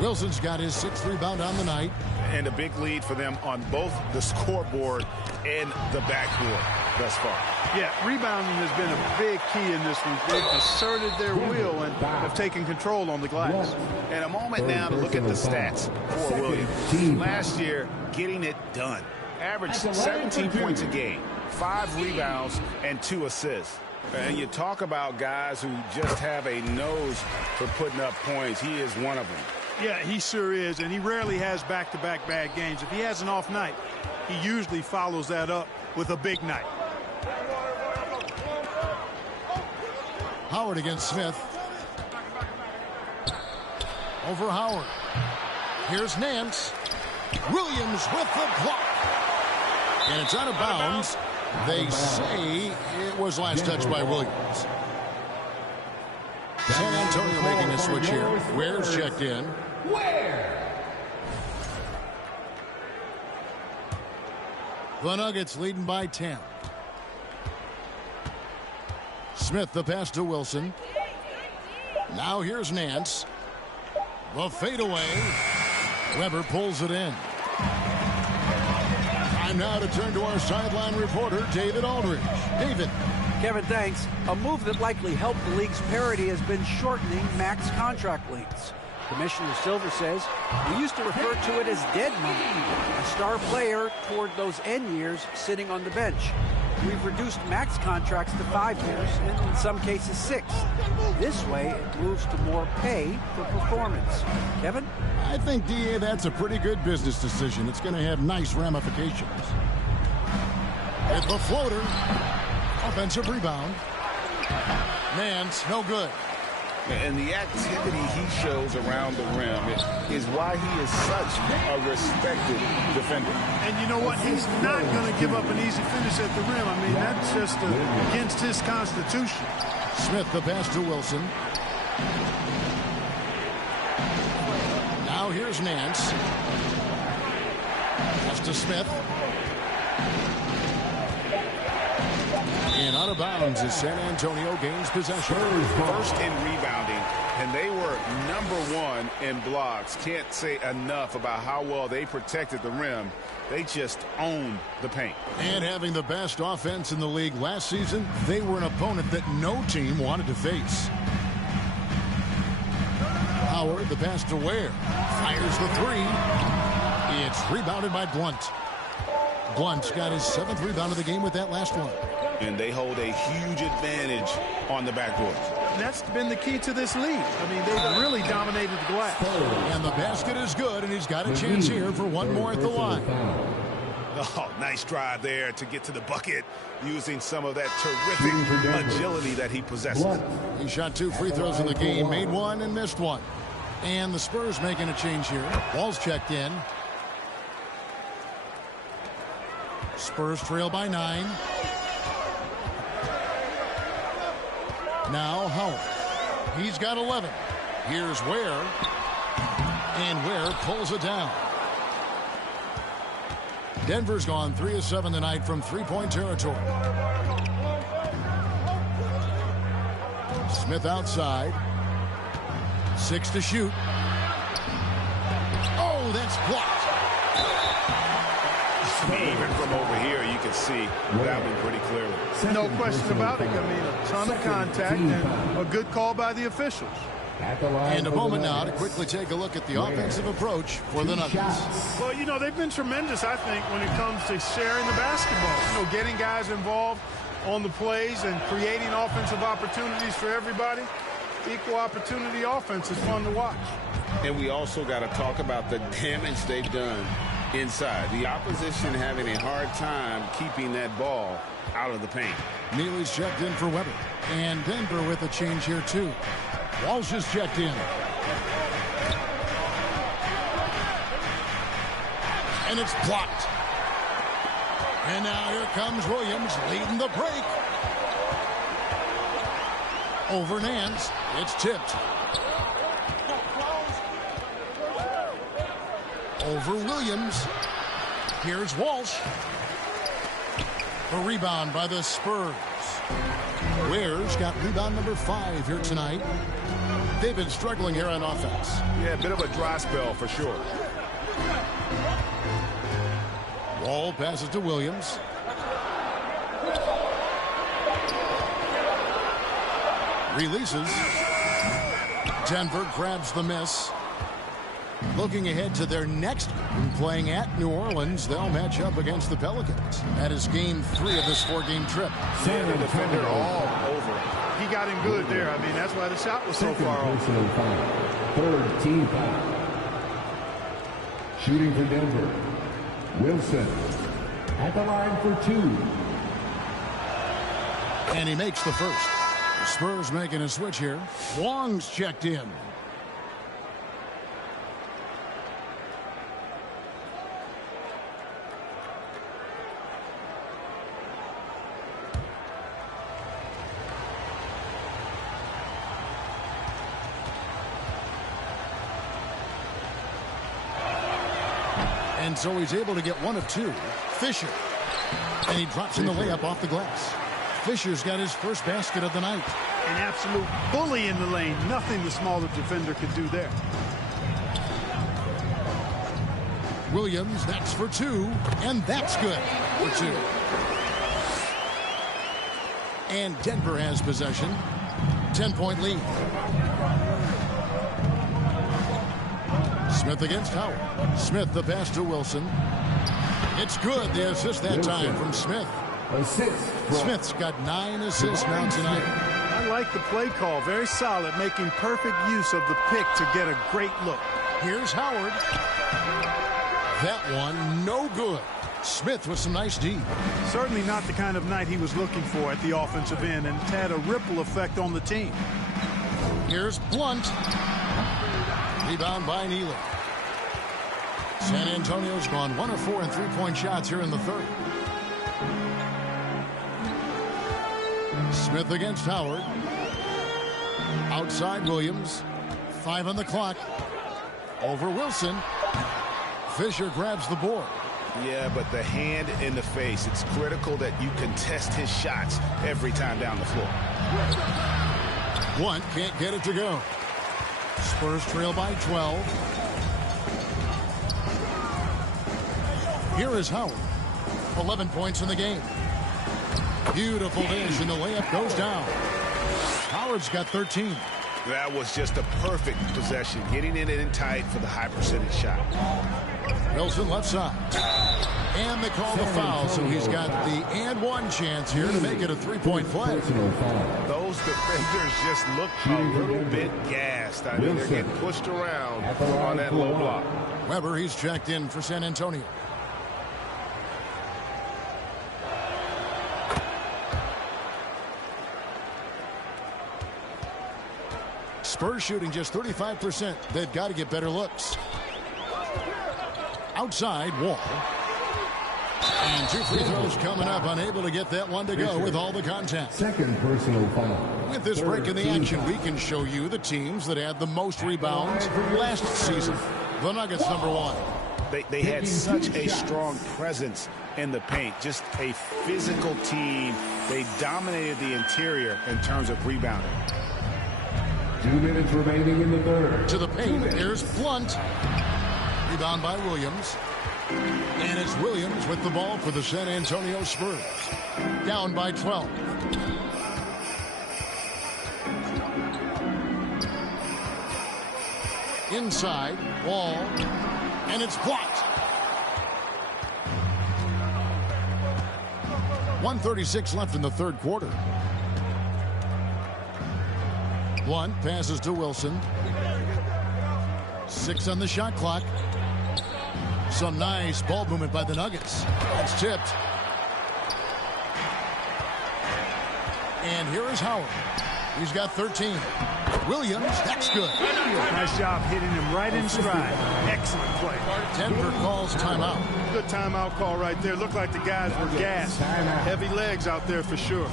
Wilson's got his 6th rebound on the night. And a big lead for them on both the scoreboard and the backboard thus far. Yeah, rebounding has been a big key in this one. They've asserted their will and have taken control on the glass. And a moment now to look at the stats for Williams. Last year, getting it done. Averaged 17 points a game, 5 rebounds, and 2 assists. And you talk about guys who just have a nose for putting up points. He is one of them. Yeah, he sure is, and he rarely has back-to-back bad games. If he has an off night, he usually follows that up with a big night. Howard against Smith. Over Howard. Here's Nance. Williams with the block. And it's out of bounds. They say it was last touched by Williams. San Antonio making a switch here. Ware's checked in. The Nuggets leading by 10. Smith the pass to Wilson. Now here's Nance. The fadeaway. Weber pulls it in. Time now to turn to our sideline reporter, David Aldridge. David. Kevin, thanks. A move that likely helped the league's parity has been shortening max contract lengths. Commissioner Silver says we used to refer to it as dead money, a star player toward those end years sitting on the bench. We've reduced max contracts to 5 years, and in some cases 6. This way, it moves to more pay for performance. Kevin? I think, DA, that's a pretty good business decision. It's going to have nice ramifications. With the floater. Offensive rebound. Nance, no good. And the activity he shows around the rim is why he is such a respected defender. And you know what? He's not going to give up an easy finish at the rim. I mean, that's just against his constitution. Smith the pass to Wilson. Now here's Nance. Pass to Smith. And out of bounds as San Antonio gains possession. First in rebounding, and they were #1 in blocks. Can't say enough about how well they protected the rim. They just owned the paint. And having the best offense in the league last season, they were an opponent that no team wanted to face. Howard, the pass to Ware. Fires the 3. It's rebounded by Blunt. Blunt's got his 7th rebound of the game with that last one. And they hold a huge advantage on the backboard. That's been the key to this league. I mean, they've really dominated the glass. And the basket is good, and he's got a chance here for one more at the line. Oh, nice drive there to get to the bucket using some of that terrific agility that he possesses. He shot 2 free throws in the game, made 1 and missed 1. And the Spurs making a change here. Ball's checked in. Spurs trail by 9. Now Howard. He's got 11. Here's Ware. And Ware pulls it down. Denver's gone 3 of 7 tonight from 3-point territory. Smith outside. 6 to shoot. Oh, that's blocked. Even from over here, you can see that one pretty clearly. No question about it. I mean, a ton of contact and a good call by the officials. And a moment now to quickly take a look at the offensive approach for the Nuggets. Well, you know, they've been tremendous, I think, when it comes to sharing the basketball. You know, getting guys involved on the plays and creating offensive opportunities for everybody. Equal opportunity offense is fun to watch. And we also got to talk about the damage they've done inside. The opposition having a hard time keeping that ball out of the paint. Neely's checked in for Weber. And Denver with a change here, too. Walsh is checked in. And it's blocked. And now here comes Williams leading the break. Over Nance. It's tipped. Over Williams. Here's Walsh. A rebound by the Spurs. Ware's got rebound number 5 here tonight. They've been struggling here on offense. Yeah, a bit of a dry spell for sure. Wall passes to Williams. Releases. Denver grabs the miss. Looking ahead to their next game, playing at New Orleans, they'll match up against the Pelicans. That is game 3 of this 4-game trip. Yeah, the defender all over. He got him good there. I mean, that's why the shot was so far off. Third team foul. Shooting for Denver. Wilson at the line for 2. And he makes the first. The Spurs making a switch here. Wong's checked in. And so he's able to get 1 of 2. Fisher. And he drops in the layup off the glass. Fisher's got his first basket of the night. An absolute bully in the lane. Nothing the smaller defender could do there. Williams, that's for 2. And that's good for 2. And Denver has possession. 10-point lead. Smith against Howard. Smith the pass to Wilson. It's good. The assist that time from Smith. Smith's got 9 assists now tonight. I like the play call. Very solid, making perfect use of the pick to get a great look. Here's Howard. That one, no good. Smith with some nice D. Certainly not the kind of night he was looking for at the offensive end, and had a ripple effect on the team. Here's Blunt. Rebound by Neely. San Antonio's gone 1 of 4 in 3-point shots here in the third. Smith against Howard. Outside Williams. 5 on the clock. Over Wilson. Fisher grabs the board. Yeah, but the hand in the face. It's critical that you contest his shots every time down the floor. Blunt can't get it to go. Spurs trail by 12. Here is Howard. 11 points in the game. Beautiful dish, and the layup goes down. Howard's got 13. That was just a perfect possession, getting it in tight for the high percentage shot. Wilson left side. And they call the foul, so he's got the and 1 chance here to make it a 3-point play. Those defenders just look a little bit gassed. I mean, they're getting pushed around on that low block. Weber, he's checked in for San Antonio. Spurs shooting just 35%. They've got to get better looks. Outside, Wall. And 2 free throws coming up. Unable to get that one to go with all the contact. Second personal foul. With this break in the action, we can show you the teams that had the most rebounds last season. The Nuggets, number 1. They had such a strong presence in the paint. Just a physical team. They dominated the interior in terms of rebounding. 2 minutes remaining in the third. To the paint. Here's Blunt. Rebound by Williams. And it's Williams with the ball for the San Antonio Spurs. Down by 12. Inside, Wall, and it's blocked. 1:36 left in the third quarter. Blunt passes to Wilson. 6 on the shot clock. Some nice ball movement by the Nuggets. It's tipped. And here is Howard. He's got 13. Williams, that's good. Nice job hitting him right in stride. Excellent play. Denver calls timeout. Good timeout call right there. Looked like the guys were gassed. Heavy legs out there for sure.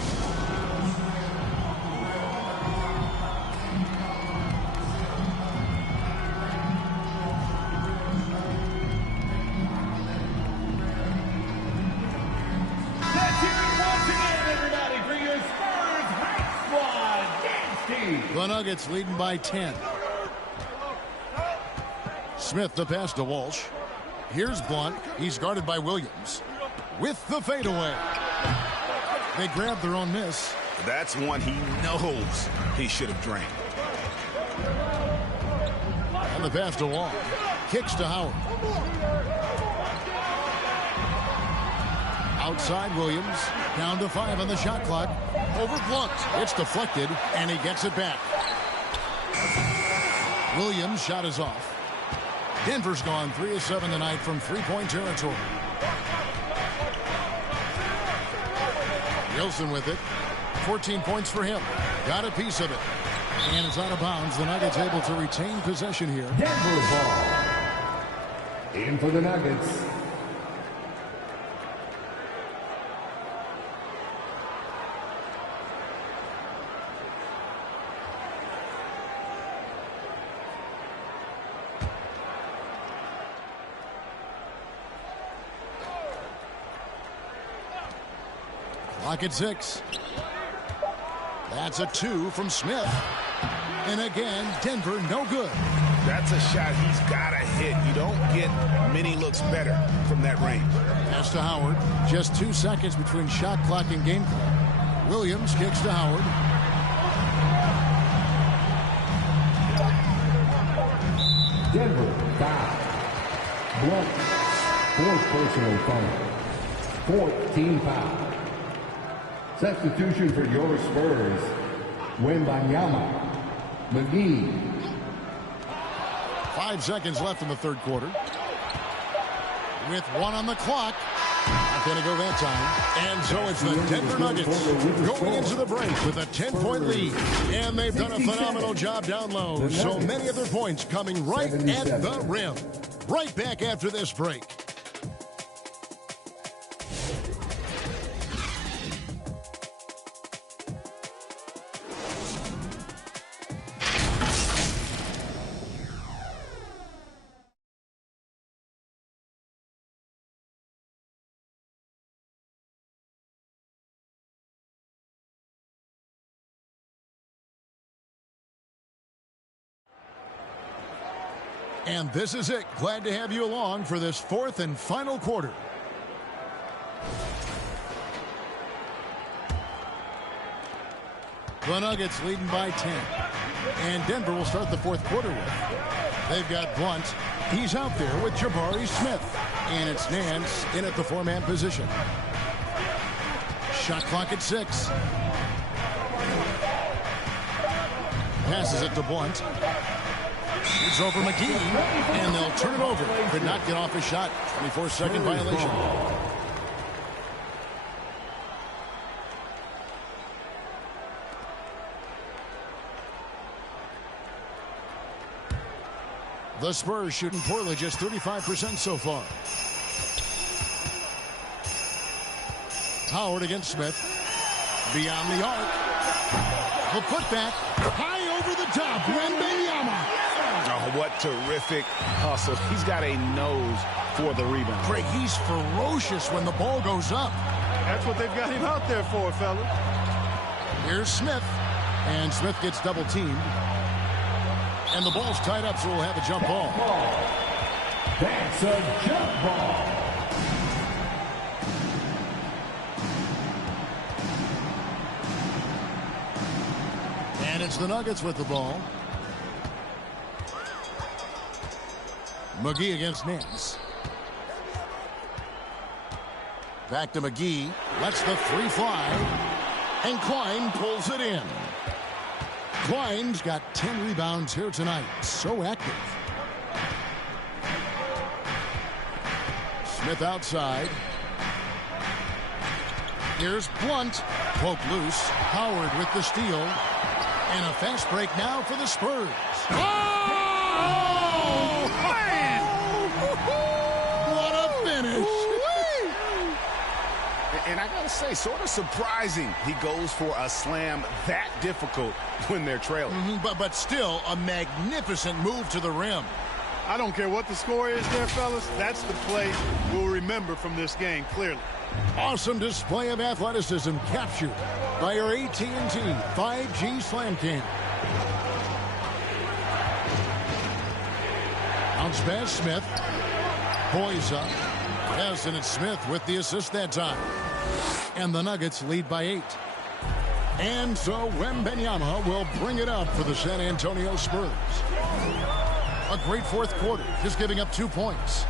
The Nuggets leading by 10. Smith the pass to Walsh. Here's Blunt. He's guarded by Williams. With the fadeaway. They grab their own miss. That's one he knows he should have drained. And the pass to Wall. Kicks to Howard. Outside Williams. Down to 5 on the shot clock. Over Blunt. It's deflected, and he gets it back. Williams' shot is off. Denver's gone 3 of 7 tonight from three-point territory. Wilson with it. 14 points for him. Got a piece of it. And it's out of bounds. The Nuggets able to retain possession here. Denver ball. In for the Nuggets. Clock at 6. That's a 2 from Smith. And again, Denver no good. That's a shot he's got to hit. You don't get many looks better from that range. Pass to Howard. Just 2 seconds between shot clock and game clock. Williams kicks to Howard. Denver foul. Blunt. 4th personal foul. 4th team foul. Substitution for your Spurs. Wembanyama. McGee. 5 seconds left in the third quarter. With 1 on the clock. Not going to go that time. And so it's the Denver Nuggets going into the break with a 10-point lead. And they've done a phenomenal job down low. So many of their points coming right at the rim. Right back after this break. And this is it. Glad to have you along for this 4th and final quarter. The Nuggets leading by 10. And Denver will start the 4th quarter with. They've got Blunt. He's out there with Jabari Smith. And it's Nance in at the 4-man position. Shot clock at 6. Passes it to Blunt. It's over McGee, and they'll turn it over. Could not get off his shot. 24-second violation. The Spurs shooting poorly, just 35% so far. Howard against Smith. Beyond the arc. The putback. High over the top. Wembanyama. Oh, what terrific hustle. He's got a nose for the rebound. Craig, he's ferocious when the ball goes up. That's what they've got him out there for, fellas. Here's Smith. And Smith gets double-teamed. And the ball's tied up, so we'll have a jump ball. That's a jump ball. And it's the Nuggets with the ball. McGee against Nance. Back to McGee. Lets the three fly. And Klein pulls it in. Klein's got 10 rebounds here tonight. So active. Smith outside. Here's Blunt. Poke loose. Howard with the steal. And a fast break now for the Spurs. Oh, man! What a finish. And I got to say, sort of surprising he goes for a slam that difficult when they're trailing. But still a magnificent move to the rim. I don't care what the score is there, fellas. That's the play we'll remember from this game, clearly. Awesome display of athleticism captured by our AT&T 5G Slam Cam. Bounce pass Smith. Boys up. Yes, and it's Smith with the assist that time. And the Nuggets lead by 8. And so Wembanyama will bring it up for the San Antonio Spurs. A great fourth quarter, just giving up 2 points.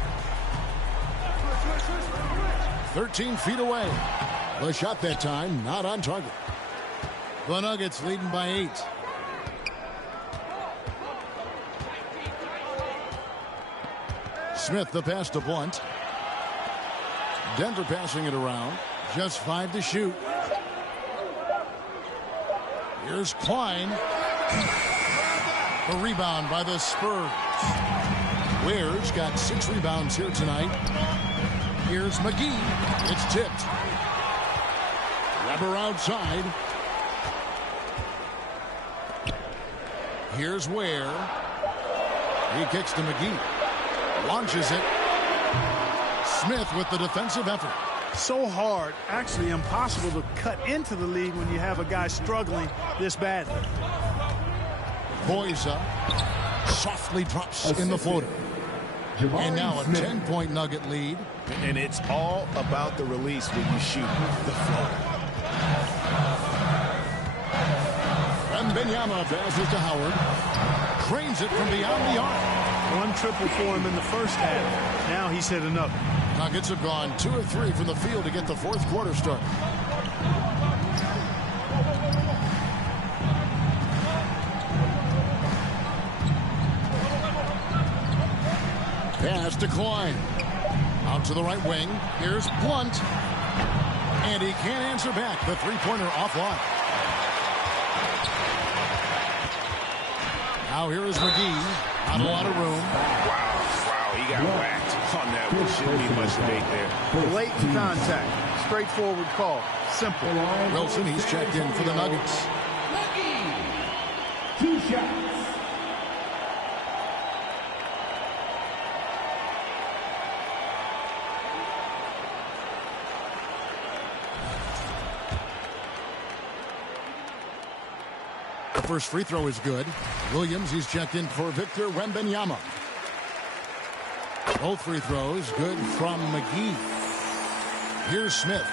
13 feet away. The shot that time, not on target. The Nuggets leading by 8. Smith the pass to Blunt. Denver passing it around. Just 5 to shoot. Here's Klein. A rebound by the Spurs. Ware's got 6 rebounds here tonight. Here's McGee. It's tipped. Weber outside. Here's Ware. He kicks to McGee. Launches it. Smith with the defensive effort. So hard, actually impossible to cut into the league when you have a guy struggling this badly. Boys up. Softly drops in the floater. And now a 10-point Nugget lead. And it's all about the release when you shoot the floater. Wembanyama passes to Howard. Cranes it from beyond the arc. 1 triple for him in the first half. Now he's hit another. Nuggets have gone 2 of 3 from the field to get the fourth quarter started. Pass to Klein. Out to the right wing. Here's Blunt. And he can't answer back. The three-pointer offline. Now here is McGee. Not a lot of room. Wow, he got whacked on that one. Shouldn't be much debate there. Blatant contact. Straightforward call. Simple. Wilson, he's checked in for the Nuggets. 2 shots. The first free throw is good. Williams, he's checked in for Victor Wembanyama. Both free throws good from McGee. Here's Smith.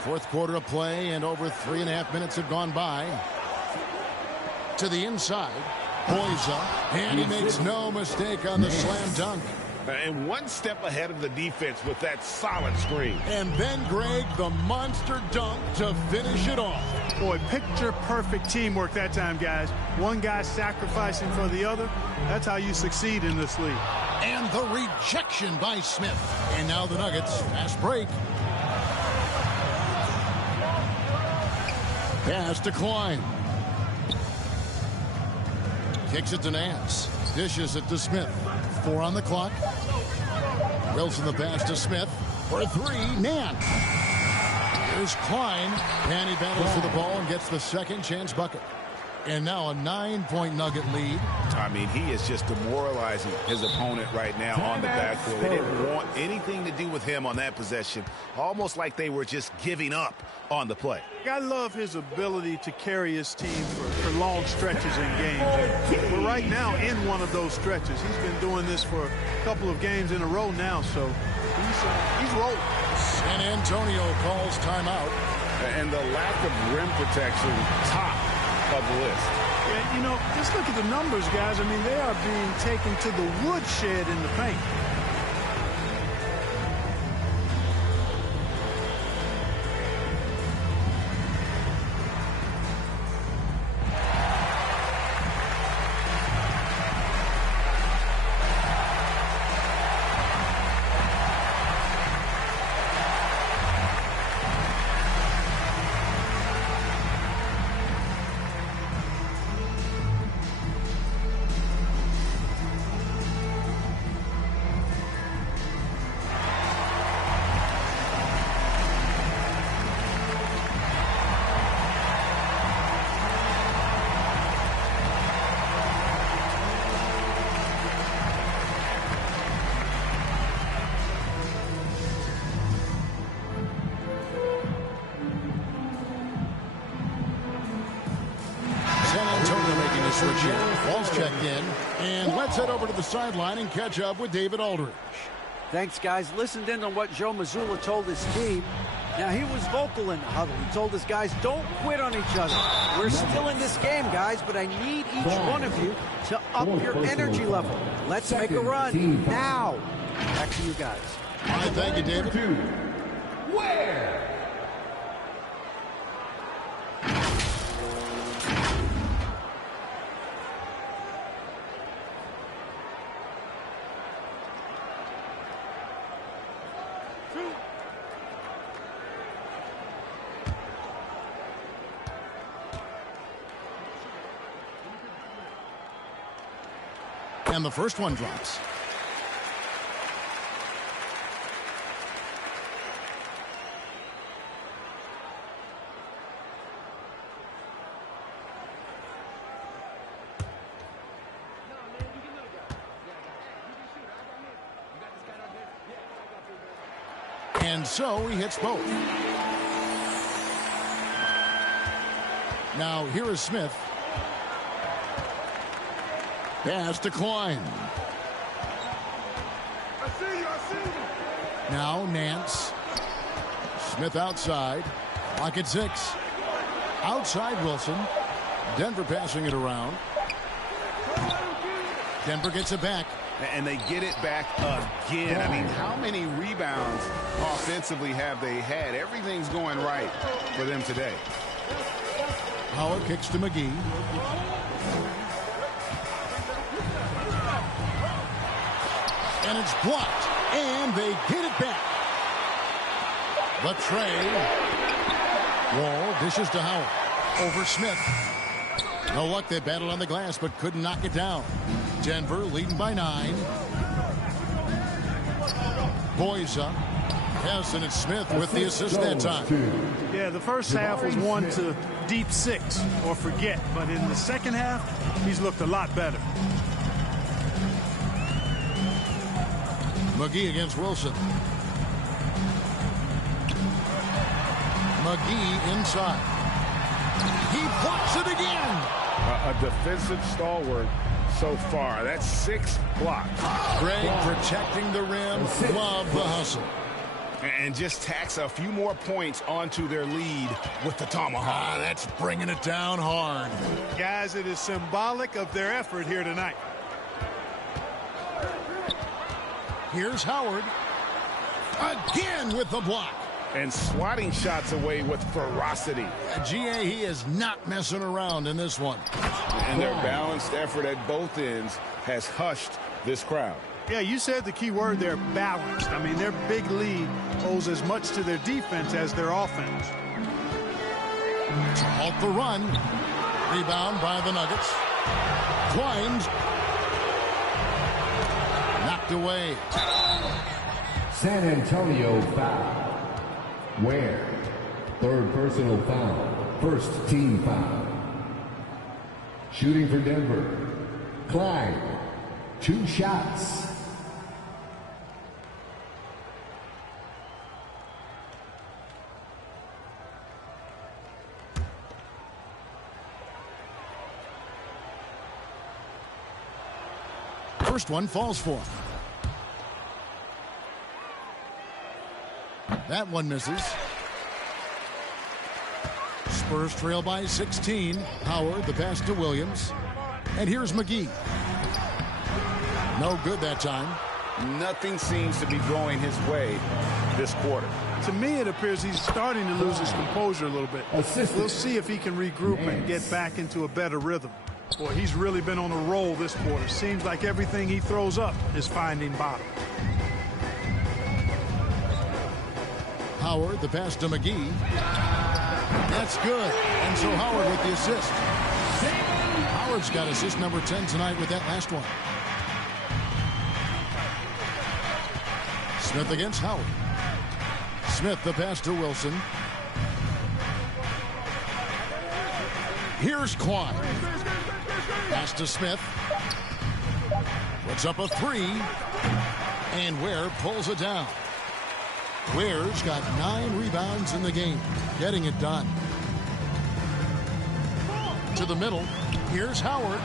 Fourth quarter of play, and over 3.5 minutes have gone by. To the inside. Boyza, and he makes no mistake on the slam dunk. And one step ahead of the defense with that solid screen. And then Greg, the monster dunk to finish it off. Boy, picture-perfect teamwork that time, guys. One guy sacrificing for the other. That's how you succeed in this league. And the rejection by Smith. And now the Nuggets, fast break. Pass to Klein. Kicks it to Nance. Dishes it to Smith. 4 on the clock. Wilson the pass to Smith. For 3, Nance. Here's Klein. And he battles for the ball and gets the second chance bucket. And now a 9-point Nugget lead. I mean, he is just demoralizing his opponent right now on the backcourt. They didn't want anything to do with him on that possession. Almost like they were just giving up on the play. I love his ability to carry his team for long stretches in games. We're right now in one of those stretches. He's been doing this for a couple of games in a row now, so he's rolling. San Antonio calls timeout. And the lack of rim protection, top of the list. Yeah, you know, just look at the numbers, guys. I mean, they are being taken to the woodshed in the paint. Switch in. Ball's checked in. And let's head over to the sideline and catch up with David Aldridge. Thanks, guys. Listened in on what Joe Mazzulla told his team. Now, he was vocal in the huddle. He told his guys, don't quit on each other. We're still in this game, guys, but I need each one of you to up your energy level. Let's make a run now. Back to you guys. All right, thank you, David. Where? And the first one drops. And so he hits both. Now here is Smith. Pass to Klein. I see you. Now Nance. Smith outside. Clock at 6. Outside Wilson. Denver passing it around. Denver gets it back. And they get it back again. I mean, how many rebounds offensively have they had? Everything's going right for them today. Howard kicks to McGee. And it's blocked. And they get it back. The tray. Wall dishes to Howard. Over Smith. No luck. They battled on the glass but couldn't knock it down. Denver leading by 9. Boyza. Yes, and it's Smith with the assist that time. Yeah, the first half was 1 to deep 6 or forget. But in the second half, he's looked a lot better. McGee against Wilson. McGee inside. He blocks it again. A defensive stalwart so far. That's 6 blocks. Greg protecting the rim. Love the hustle. And just tacks a few more points onto their lead with the tomahawk. That's bringing it down hard. Guys, it is symbolic of their effort here tonight. Here's Howard. Again with the block. And swatting shots away with ferocity. GA, he is not messing around in this one. And their balanced effort at both ends has hushed this crowd. Yeah, you said the key word there, balanced. I mean, their big lead owes as much to their defense as their offense. To halt the run. Rebound by the Nuggets. Climbs. Knocked away. San Antonio foul. Where? Third personal foul. First team foul. Shooting for Denver, Clyde, 2 shots. First one falls for him. That one misses. Spurs trail by 16. Howard, the pass to Williams. And here's McGee. No good that time. Nothing seems to be going his way this quarter. To me, it appears he's starting to lose his composure a little bit. We'll see if he can regroup and get back into a better rhythm. Boy, he's really been on a roll this quarter. Seems like everything he throws up is finding bottom. Howard, the pass to McGee. That's good. And so Howard with the assist. Howard's got assist number 10 tonight with that last one. Smith against Howard. Smith, the pass to Wilson. Here's Clyde. Pass to Smith. Puts up a 3. And Ware pulls it down. Ware's got 9 rebounds in the game. Getting it done. To the middle. Here's Howard.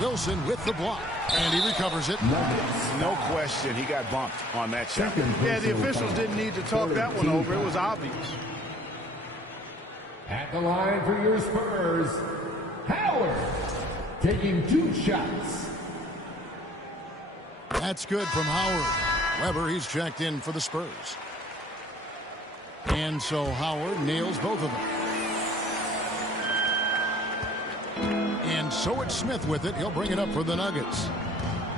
Wilson with the block. And he recovers it. No question, he got bumped on that shot. Yeah, the officials didn't need to talk that one over. It was obvious. At the line for your Spurs, Howard, taking 2 shots. That's good from Howard. Weber, he's checked in for the Spurs. And so Howard nails both of them. And so it's Smith with it. He'll bring it up for the Nuggets.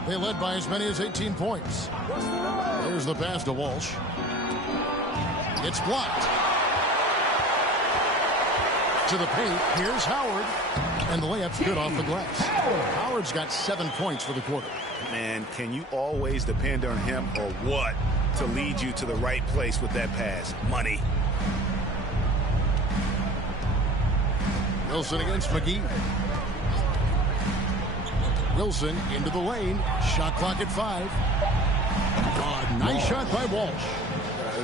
They led by as many as 18 points. There's the pass to Walsh. It's blocked. To the paint. Here's Howard. And the layup's good off the glass. Howard's got 7 points for the quarter. Man, can you always depend on him or what to lead you to the right place with that pass? Money. Wilson against McGee. Wilson into the lane. Shot clock at 5. Nice shot by Walsh.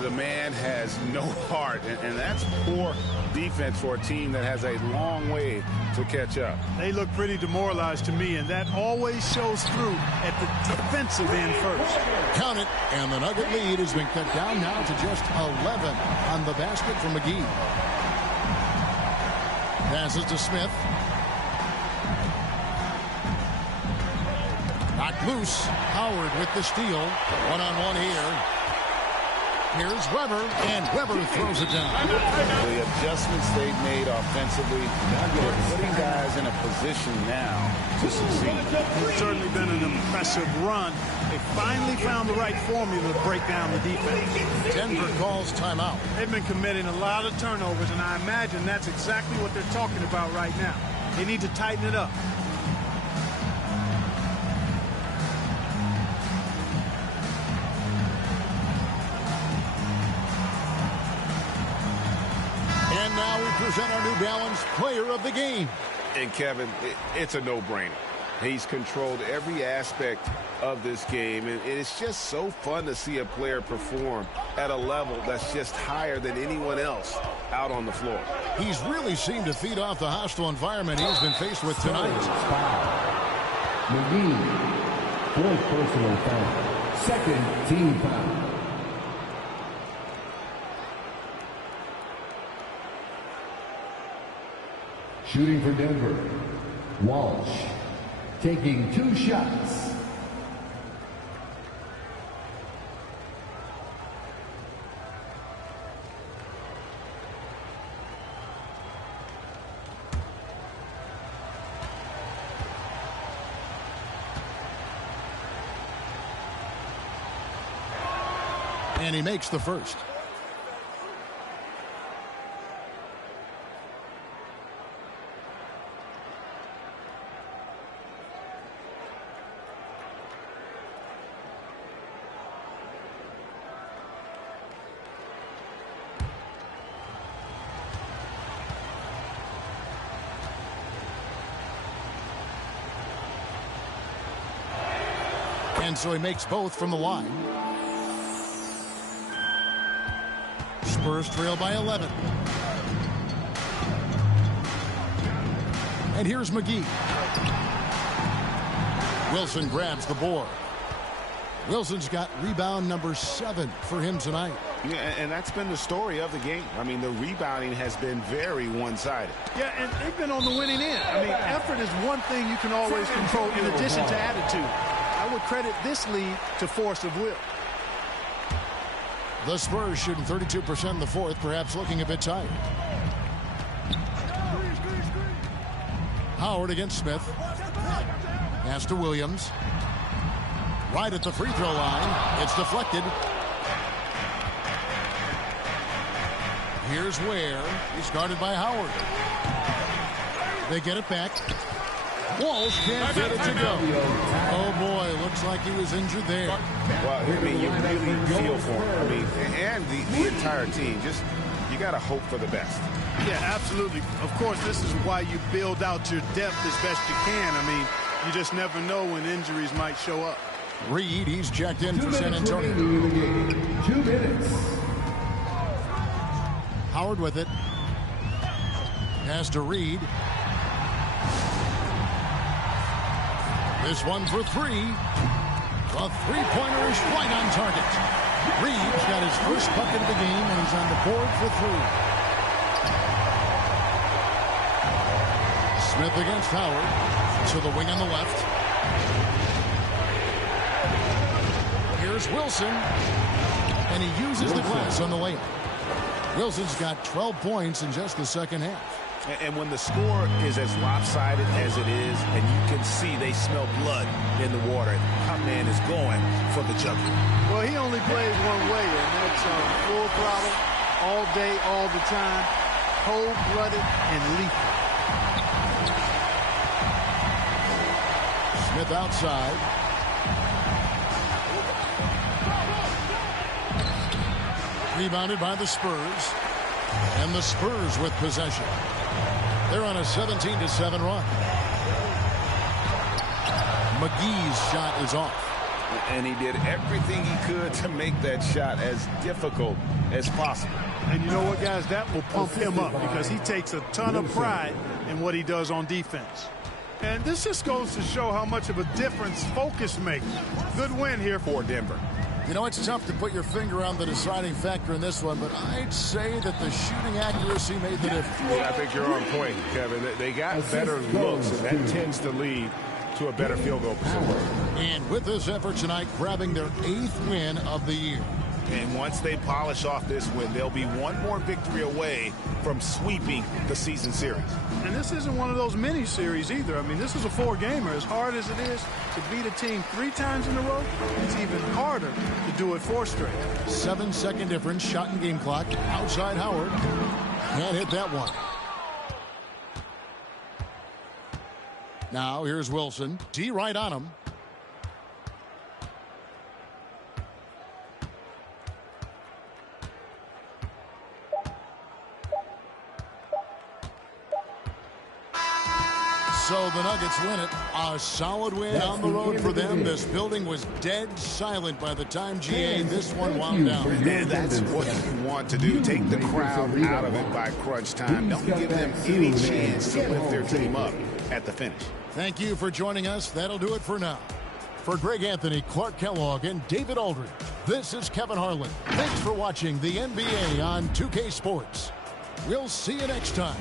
The man has no heart, and that's poor defense for a team that has a long way to catch up. They look pretty demoralized to me, and that always shows through at the defensive end first. Count it, and the Nugget lead has been cut down now to just 11 on the basket from McGee. Passes to Smith. Knocked loose. Howard with the steal. One-on-one here. Here's Weber, and Weber throws it down. The adjustments they've made offensively, they're putting guys in a position now to succeed. It's certainly been an impressive run. They finally found the right formula to break down the defense. Denver calls timeout. They've been committing a lot of turnovers, and I imagine that's exactly what they're talking about right now. They need to tighten it up. And now we present our New Balance Player of the Game. And Kevin, it's a no-brainer. He's controlled every aspect of this game, and it's just so fun to see a player perform at a level that's just higher than anyone else out on the floor. He's really seemed to feed off the hostile environment he's been faced with tonight. McGee, 4th personal foul, 2nd team foul. Shooting for Denver, Walsh, taking 2 shots. And he makes the first. And so he makes both from the line. Spurs trail by 11. And here's McGee. Wilson grabs the board. Wilson's got rebound number 7 for him tonight. Yeah, and that's been the story of the game. I mean, the rebounding has been very one-sided. Yeah, and they've been on the winning end. I mean, effort is one thing you can always control in addition to attitude. I would credit this lead to force of will. The Spurs shooting 32% in the fourth, perhaps looking a bit tired. Howard against Smith. Pass to Williams. Right at the free throw line. It's deflected. Here's Ware. He's guarded by Howard. They get it back. Walsh can't get it to go. Oh, boy. Looks like he was injured there. Well, I mean, you really feel for him. I mean, and the entire team. Just, you got to hope for the best. Yeah, absolutely. Of course, this is why you build out your depth as best you can. I mean, you just never know when injuries might show up. Reed, he's checked in for San Antonio. 2 minutes. Howard with it. Pass to Reed. This one for 3. A three-pointer is right on target. Reed's got his first bucket of the game, and he's on the board for 3. Smith against Howard. To the wing on the left. Here's Wilson. And he uses the glass on the layup. Wilson's got 12 points in just the second half. And when the score is as lopsided as it is, and you can see they smell blood in the water, that man is going for the jugular. Well, he only plays one way, and that's full throttle, all day, all the time, cold-blooded and lethal. Smith outside. Rebounded by the Spurs. And the Spurs with possession. They're on a 17-7 run. McGee's shot is off. And he did everything he could to make that shot as difficult as possible. And you know what, guys? That will pump him up because he takes a ton of pride in what he does on defense. And this just goes to show how much of a difference focus makes. Good win here for Denver. You know, it's tough to put your finger on the deciding factor in this one, but I'd say that the shooting accuracy made the difference. Yeah, I think you're on point, Kevin. They got better looks, and that tends to lead to a better field goal percentage. And with this effort tonight, grabbing their 8th win of the year. And once they polish off this win, they'll be one more victory away from sweeping the season series. And this isn't one of those mini series either. I mean, this is a 4-gamer. As hard as it is to beat a team 3 times in a row, it's even harder to do it 4 straight. 7-second difference, shot and game clock. Outside Howard. Can't hit that one. Now here's Wilson. D right on him. So the Nuggets win it. A solid win on the road for them. This building was dead silent by the time GA this one wound down. And that's what you want to do. Take the crowd out of it by crunch time. Don't give them any chance to lift their team up at the finish. Thank you for joining us. That'll do it for now. For Greg Anthony, Clark Kellogg, and David Aldridge, this is Kevin Harlan. Thanks for watching the NBA on 2K Sports. We'll see you next time.